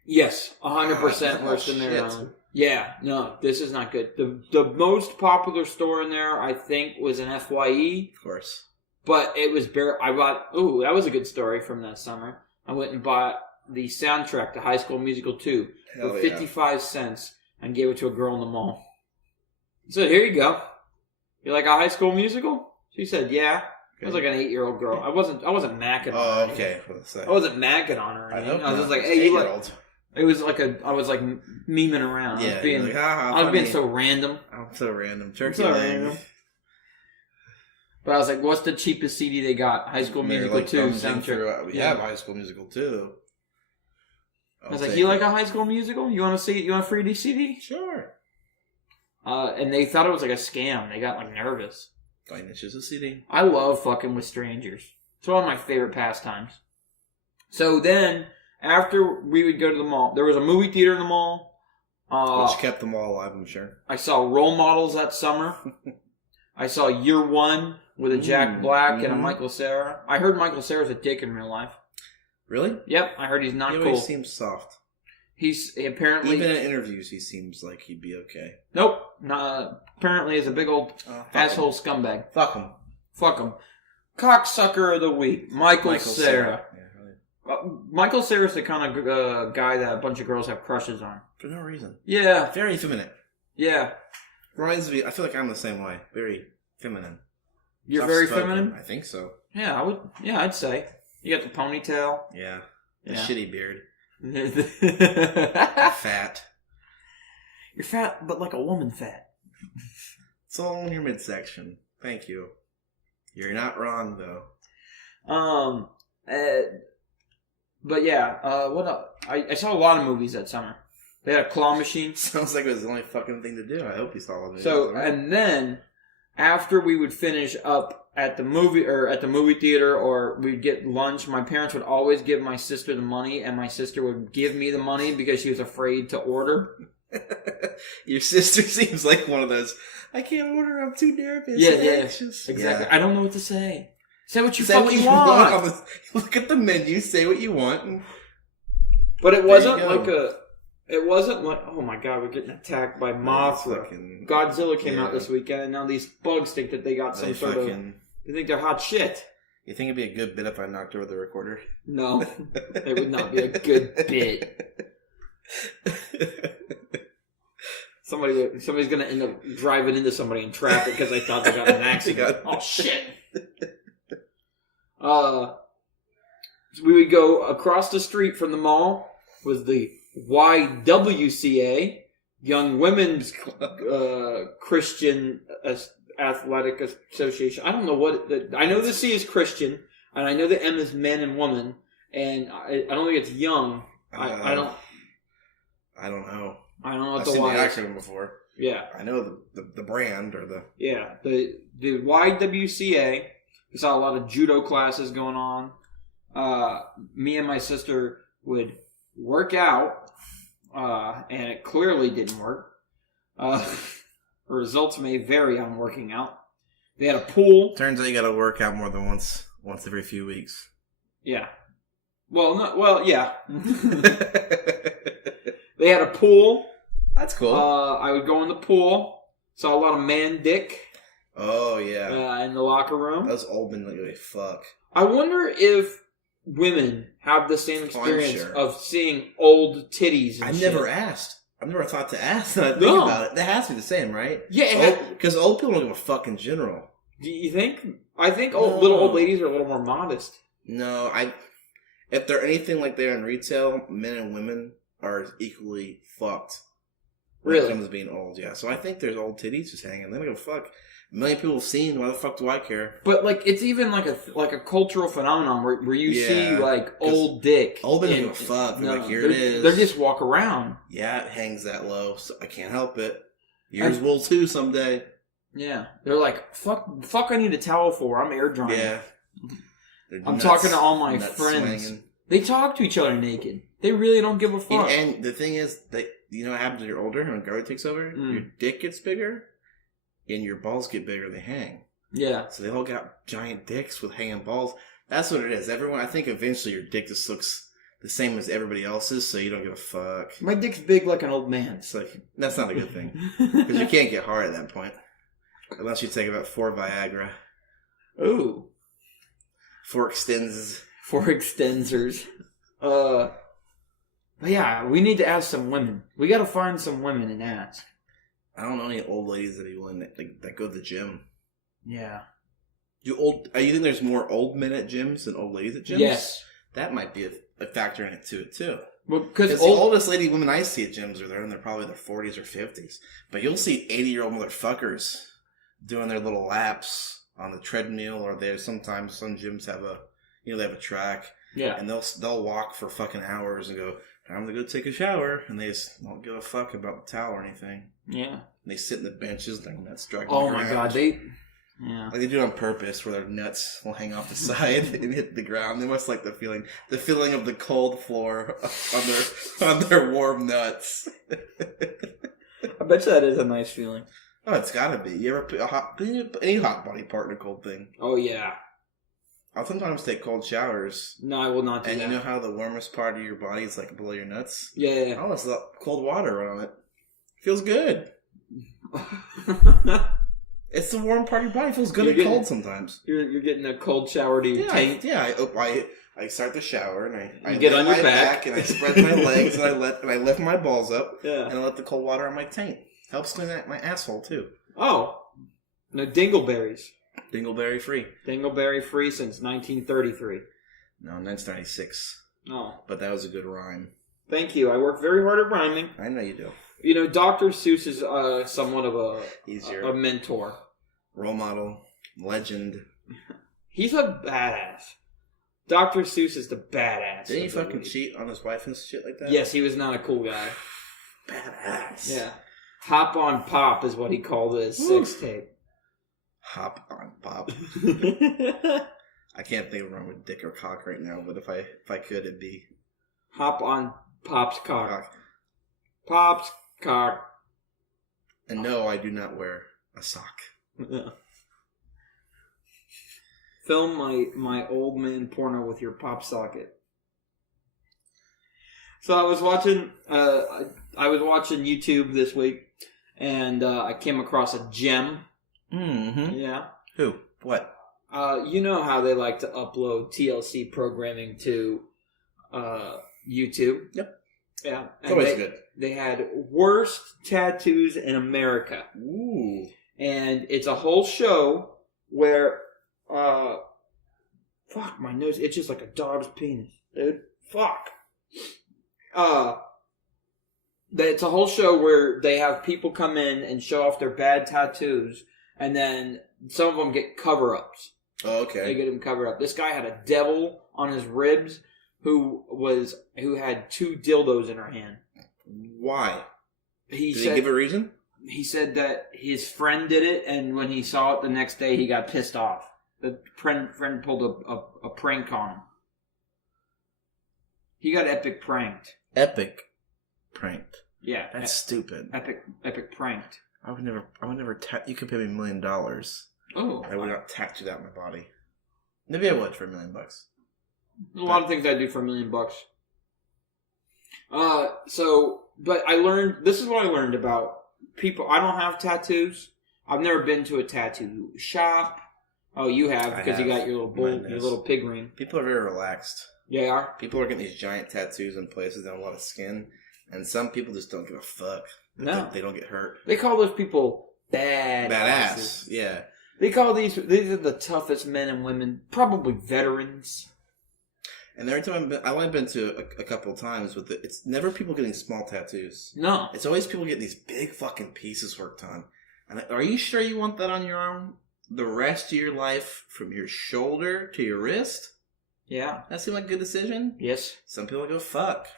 Yes, 100% worse than Merritt Island. Yeah, no, this is not good. The most popular store in there, I think, was an FYE. Of course. But it was I bought... Ooh, that was a good story from that summer. I went and bought the soundtrack to High School Musical 2 for 55 cents and gave it to a girl in the mall. I said, here you go. You like a High School Musical? She said, yeah. Okay. I was like an 8-year-old girl. I wasn't macking on her. Oh, okay. I wasn't macking on her. I was just like, hey, you like... It was like I was like memeing around. Yeah, I was being so random. I'm so random. Turkey random. But I was like, what's the cheapest CD they got? High School Musical 2 soundtrack. We have High School Musical 2. I was like, you like a High School Musical? You want to see it? You want a free CD? Sure. And they thought it was like a scam. They got like nervous. It's just a CD. I love fucking with strangers. It's one of my favorite pastimes. So then, after we would go to the mall, there was a movie theater in the mall. Which kept them all alive, I'm sure. I saw Role Models that summer. I saw Year One with a Jack Black and a Michael Cera. I heard Michael Cera's a dick in real life. Really? Yep, I heard he's not cool. He always seems soft. He's apparently... Even in interviews, he seems like he'd be okay. Nope. Apparently he's a big old asshole scumbag. Fuck him. Fuck him. Cocksucker of the week, Michael Cera. Yeah, really. Michael Cera's the kind of guy that a bunch of girls have crushes on. For no reason. Yeah. Very feminine. Yeah. Reminds me, I feel like I'm the same way. Very feminine. You're very feminine? I think so. Yeah, I would. Yeah, I'd say. You got the ponytail. Yeah. The shitty beard. Fat. You're fat, but like a woman fat. It's all in your midsection. Thank you. You're not wrong, though. But yeah, what else? I saw a lot of movies that summer. They had a claw machine. Sounds like it was the only fucking thing to do. I hope you saw all of it. So, and then, after we would finish up at the movie theater, or we'd get lunch, my parents would always give my sister the money, and my sister would give me the money because she was afraid to order. Your sister seems like one of those, I can't order, I'm too nervous. Yeah, exactly. Yeah. I don't know what to say. Say what you fucking want. Look at the menu, say what you want. But it wasn't like oh my god, we're getting attacked by Mothra. Godzilla came out this weekend, and now these bugs think that they got some sort of... They think they're hot shit. You think it'd be a good bit if I knocked over the recorder? No, it would not be a good bit. Somebody's going to end up driving into somebody in traffic because they thought they got an accident. Oh, shit. We would go across the street from the mall was the YWCA, Young Women's Christian Athletic Association. I don't know what... I know the C is Christian, and I know the M is men and woman, and I don't think it's young. I don't know. I don't know what I've the seen Y the is. acronym before. Yeah. I know the brand or the... Yeah. The YWCA, we saw a lot of judo classes going on. Me and my sister would work out, and it clearly didn't work. Results may vary on working out. They had a pool. Turns out you got to work out more than once every few weeks. Yeah. Yeah. They had a pool. That's cool. I would go in the pool. Saw a lot of man dick. Oh, yeah. In the locker room. Those old men like fuck. I wonder if women have the same experience of seeing old titties and shit. Never asked. I've never thought to ask that I think about it. That has to be the same, right? Yeah. Because old people don't give a fuck in general. Do you think? I think little old ladies are a little more modest. No, if they're anything like they are in retail, men and women are equally fucked. Really? When it comes to being old, yeah. So I think there's old titties just hanging. They don't give a fuck. A million people have seen. Why the fuck do I care? But like, it's even like a cultural phenomenon where you see like old dick. Old men don't give a fuck. They're like, here it is. They just walk around. Yeah, it hangs that low. So I can't help it. Yours will too someday. Yeah, they're like, fuck. I need a towel for. I'm air drying. Yeah. I'm talking to all my friends. Swinging. They talk to each other naked. They really don't give a fuck. And the thing is, you know what happens when you're older and when gravity takes over? Your dick gets bigger, and your balls get bigger. They hang. Yeah. So they all got giant dicks with hanging balls. That's what it is. Everyone, I think eventually your dick just looks the same as everybody else's, so you don't give a fuck. My dick's big like an old man. It's like, that's not a good thing. Because you can't get hard at that point. Unless you take about 4 Viagra. Ooh. 4 extends. 4 extensors. But yeah, we need to ask some women. We gotta find some women and ask. I don't know any old ladies that are willing that go to the gym. Yeah. You think there's more old men at gyms than old ladies at gyms? Yes. That might be a factor in it too. Well, because the oldest women I see at gyms are they're probably their 40s or 50s. But you'll see 80-year-old motherfuckers doing their little laps on the treadmill, or sometimes some gyms have they have a track. Yeah. And they'll walk for fucking hours and go, time to go take a shower, and they just don't give a fuck about the towel or anything. Yeah. And they sit in the benches, their nuts dragging. Oh my god, like they do it on purpose, where their nuts will hang off the side and hit the ground. They must like the feeling of the cold floor on their warm nuts. I bet you that is a nice feeling. Oh, it's gotta be. You ever put any hot body part in a cold thing? Oh yeah. I'll sometimes take cold showers. No, I will not do that. And you know how the warmest part of your body is like below your nuts? Yeah. Oh, it's cold water on it. Feels good. It's the warm part of your body. It feels good and cold sometimes. You're getting a cold shower to your tank? I start the shower and I get on your back and I spread my legs and I lift my balls up. Yeah. And I let the cold water on my taint. Helps clean my asshole too. Oh. No, dingleberries. Dingleberry free. Dingleberry free since 1933. No, 1996. Oh. But that was a good rhyme. Thank you. I work very hard at rhyming. I know you do. You know, Dr. Seuss is somewhat of a mentor. Role model. Legend. He's a badass. Dr. Seuss is the badass. Didn't he fucking cheat on his wife and shit like that? Yes, he was not a cool guy. Badass. Yeah. Hop on Pop is what he called his sex tape. Hop on Pop. I can't think of a wrong with dick or cock right now, but if I could, it'd be Hop on Pop's cock. Pop's cock. And no, I do not wear a sock. Yeah. Film my old man porno with your pop socket. So I was watching YouTube this week, and I came across a gem. Mm-hmm. Yeah. Who? What? You know how they like to upload TLC programming to YouTube. Yep. Yeah. It's always good. They had worst tattoos in America. Ooh. And it's a whole show where, fuck, my nose itches like a dog's penis, dude. Fuck. It's a whole show where they have people come in and show off their bad tattoos, and then some of them get cover-ups. Oh, okay. They get them covered up. This guy had a devil on his ribs who had 2 dildos in her hand. Why? Did he give a reason? He said that his friend did it, and when he saw it the next day, he got pissed off. The friend pulled a prank on him. He got epic pranked. Epic pranked. Yeah, that's stupid. Epic pranked. I would never. You could pay me $1 million. Oh, I would not tattoo that on my body. Maybe I would for $1 million. A lot of things I do for $1 million. But I learned. This is what I learned about people. I don't have tattoos. I've never been to a tattoo shop. Oh, you have because you got your little pig ring. People are very relaxed. They are. People are getting these giant tattoos in places that have a lot of skin, and some people just don't give a fuck. No, they don't get hurt. They call those people badass. Yeah. They call these are the toughest men and women, probably veterans. And every time I've only been to a couple of times with it. It's never people getting small tattoos. No, it's always people getting these big fucking pieces worked on. And are you sure you want that on your arm the rest of your life, from your shoulder to your wrist? Yeah, that seemed like a good decision. Yes. Some people go fuck.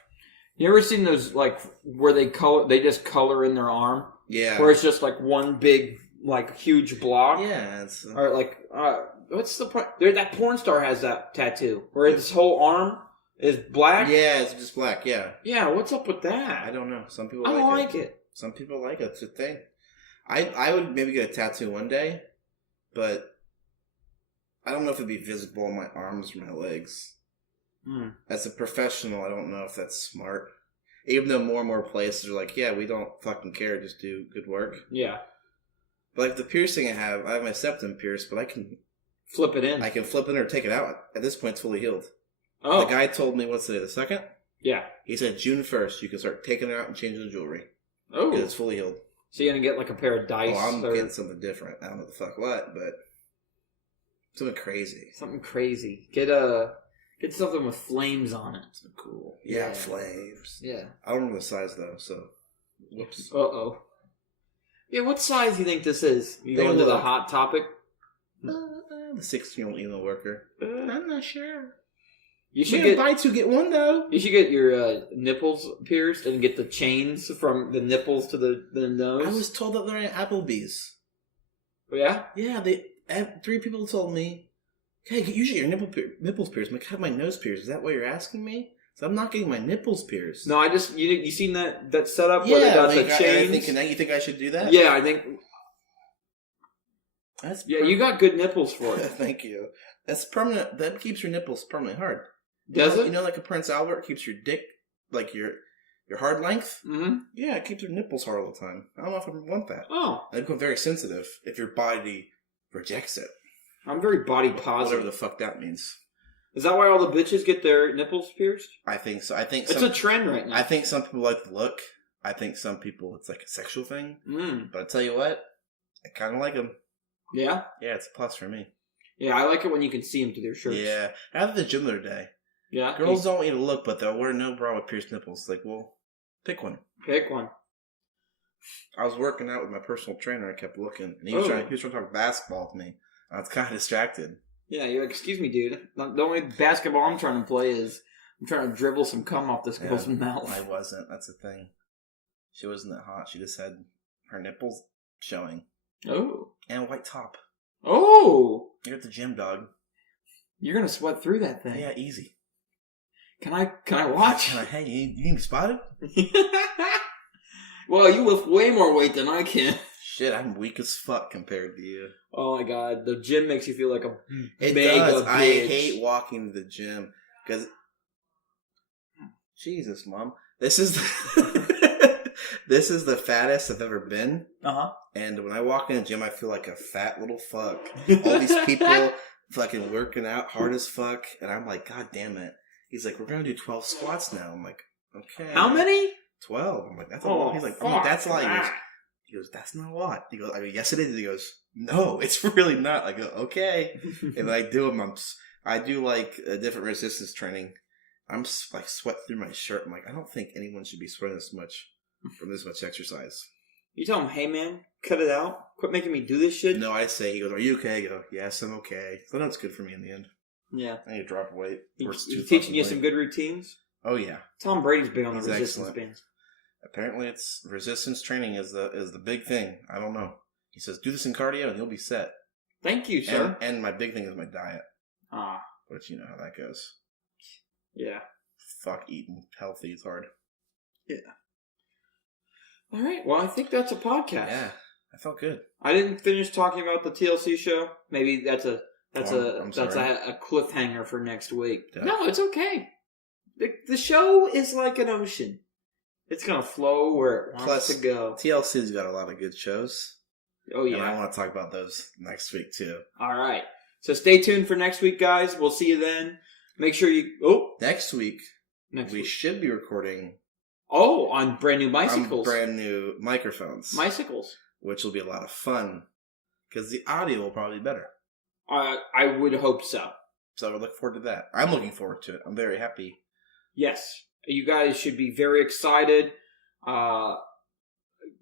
You ever seen those where they just color in their arm? Yeah. Where it's just like one big huge block. Yeah. Or what's the point? That porn star has that tattoo where his whole arm is black. Yeah, it's just black. Yeah. Yeah. What's up with that? I don't know. Some people. I don't like it. Some people like it. It's a thing. I would maybe get a tattoo one day, but I don't know if it'd be visible on my arms or my legs. As a professional, I don't know if that's smart. Even though more and more places are like, yeah, we don't fucking care, just do good work. Yeah. But like the piercing I have my septum pierced, but I can flip it in. I can flip it in or take it out. At this point, it's fully healed. Oh. The guy told me, what's today, the 2nd? Yeah. He said June 1st, you can start taking it out and changing the jewelry. Oh. Because it's fully healed. So you're going to get like a pair of dice? Oh, I'm getting something different. I don't know the fuck what, but something crazy. Something crazy. Get something with flames on it. Something cool. Yeah, flames. Yeah. I don't know the size, though, so... Whoops. Uh-oh. Yeah, what size do you think this is? You go into the hot topic? The 16-year-old email worker. I'm not sure. You should buy two, get one, though. You should get your nipples pierced and get the chains from the nipples to the nose. I was told that they're at Applebee's. Oh, yeah? Yeah, 3 people told me, hey, get usually your nipples pierced. I'm like, I have my nose pierced. Is that what you're asking me? So I'm not getting my nipples pierced. No, you seen that setup where they got the chains? You think I should do that? Yeah, I think... You got good nipples for it. Thank you. That's permanent. That keeps your nipples permanently hard. Does it? You know, like a Prince Albert keeps your dick, like your hard length? Mm-hmm. Yeah, it keeps your nipples hard all the time. I don't know if I want that. Oh. They become very sensitive if your body rejects it. I'm very body positive. Whatever the fuck that means. Is that why all the bitches get their nipples pierced? I think so. It's a trend right now. I think some people like the look. I think some people, it's like a sexual thing. But I tell you what, I kind of like them. Yeah? Yeah, it's a plus for me. Yeah, I like it when you can see them through their shirts. Yeah. I was at the gym the other day. Yeah? Girls don't want you to look, but they'll wear no bra with pierced nipples. Like, well, pick one. Pick one. I was working out with my personal trainer. I kept looking. And he was trying to talk basketball with me. I was kind of distracted. Yeah, you're like, excuse me, dude. The only basketball I'm trying to play is I'm trying to dribble some cum off this girl's mouth. I wasn't. That's the thing. She wasn't that hot. She just had her nipples showing. Oh. And a white top. Oh. You're at the gym, dog. You're going to sweat through that thing. Yeah, easy. Can I watch? Hey, you can spot it? Well, you lift way more weight than I can. Shit, I'm weak as fuck compared to you. Oh my god, the gym makes you feel like a it mega does. bitch. I hate walking to the gym because Jesus, Mom, this is this is the fattest I've ever been. And when I walk in the gym, I feel like a fat little fuck. All these people fucking working out hard as fuck, and I'm like, God damn it. He's like, we're gonna do 12 squats now. I'm like, okay. How many? 12. I'm like, that's a lot. He's like, I'm like, that's a lot. He goes, that's not a lot. He goes, I go, yes it is. He goes, no, it's really not. I go, okay. And I do them. I do like a different resistance training. I'm like sweat through my shirt. I'm like, I don't think anyone should be sweating this much from this much exercise. You tell him, hey man, cut it out. Quit making me do this shit. No, I say, he goes, are you okay? I go, yes, I'm okay. So I know it's good for me in the end. Yeah. I need to drop weight. He's teaching you some good routines? Oh yeah. Tom Brady's big on the resistance bands. Apparently, it's resistance training is the big thing. I don't know. He says, do this in cardio and you'll be set. Thank you, sir. And my big thing is my diet. Ah. Which, you know how that goes. Yeah. Fuck eating healthy is hard. Yeah. All right. Well, I think that's a podcast. Yeah. I felt good. I didn't finish talking about the TLC show. Maybe that's a cliffhanger for next week. Yeah. No, it's okay. The show is like an ocean. It's going to flow where it wants to go. TLC's got a lot of good shows. Oh, yeah. And I want to talk about those next week, too. All right. So stay tuned for next week, guys. We'll see you then. Make sure you... Oh. Next week, we should be recording... Oh, on brand new bicycles. On brand new microphones. Bicycles. Which will be a lot of fun. Because the audio will probably be better. I would hope so. So I look forward to that. I'm looking forward to it. I'm very happy. Yes. You guys should be very excited.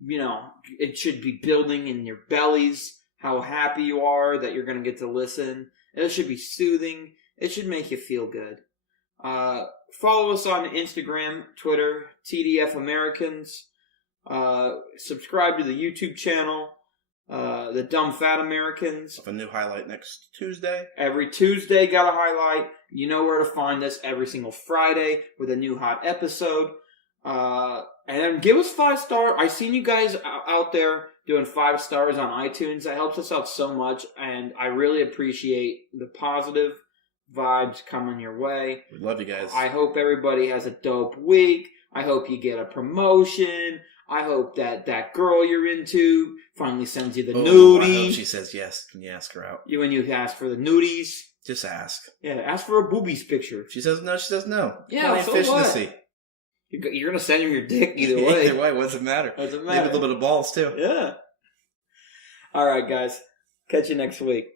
It should be building in your bellies how happy you are that you're going to get to listen. It should be soothing. It should make you feel good. Follow us on Instagram, Twitter, TDF Americans. Subscribe to the YouTube channel, The Dumb Fat Americans. A new highlight next Tuesday. Every Tuesday got a highlight. You know where to find us every single Friday with a new hot episode. And then give us 5 stars. I've seen you guys out there doing 5 stars on iTunes. That helps us out so much. And I really appreciate the positive vibes coming your way. We love you guys. I hope everybody has a dope week. I hope you get a promotion. I hope that girl you're into finally sends you the nudie. I hope she says yes. Can you ask her out? When you ask for the nudies. Just ask. Yeah, ask for a boobies picture. She says no. She says no. Yeah, so fish what? To see. You're going to send her your dick either way. Either way, what does it matter? Doesn't matter. Maybe a little bit of balls, too. Yeah. All right, guys. Catch you next week.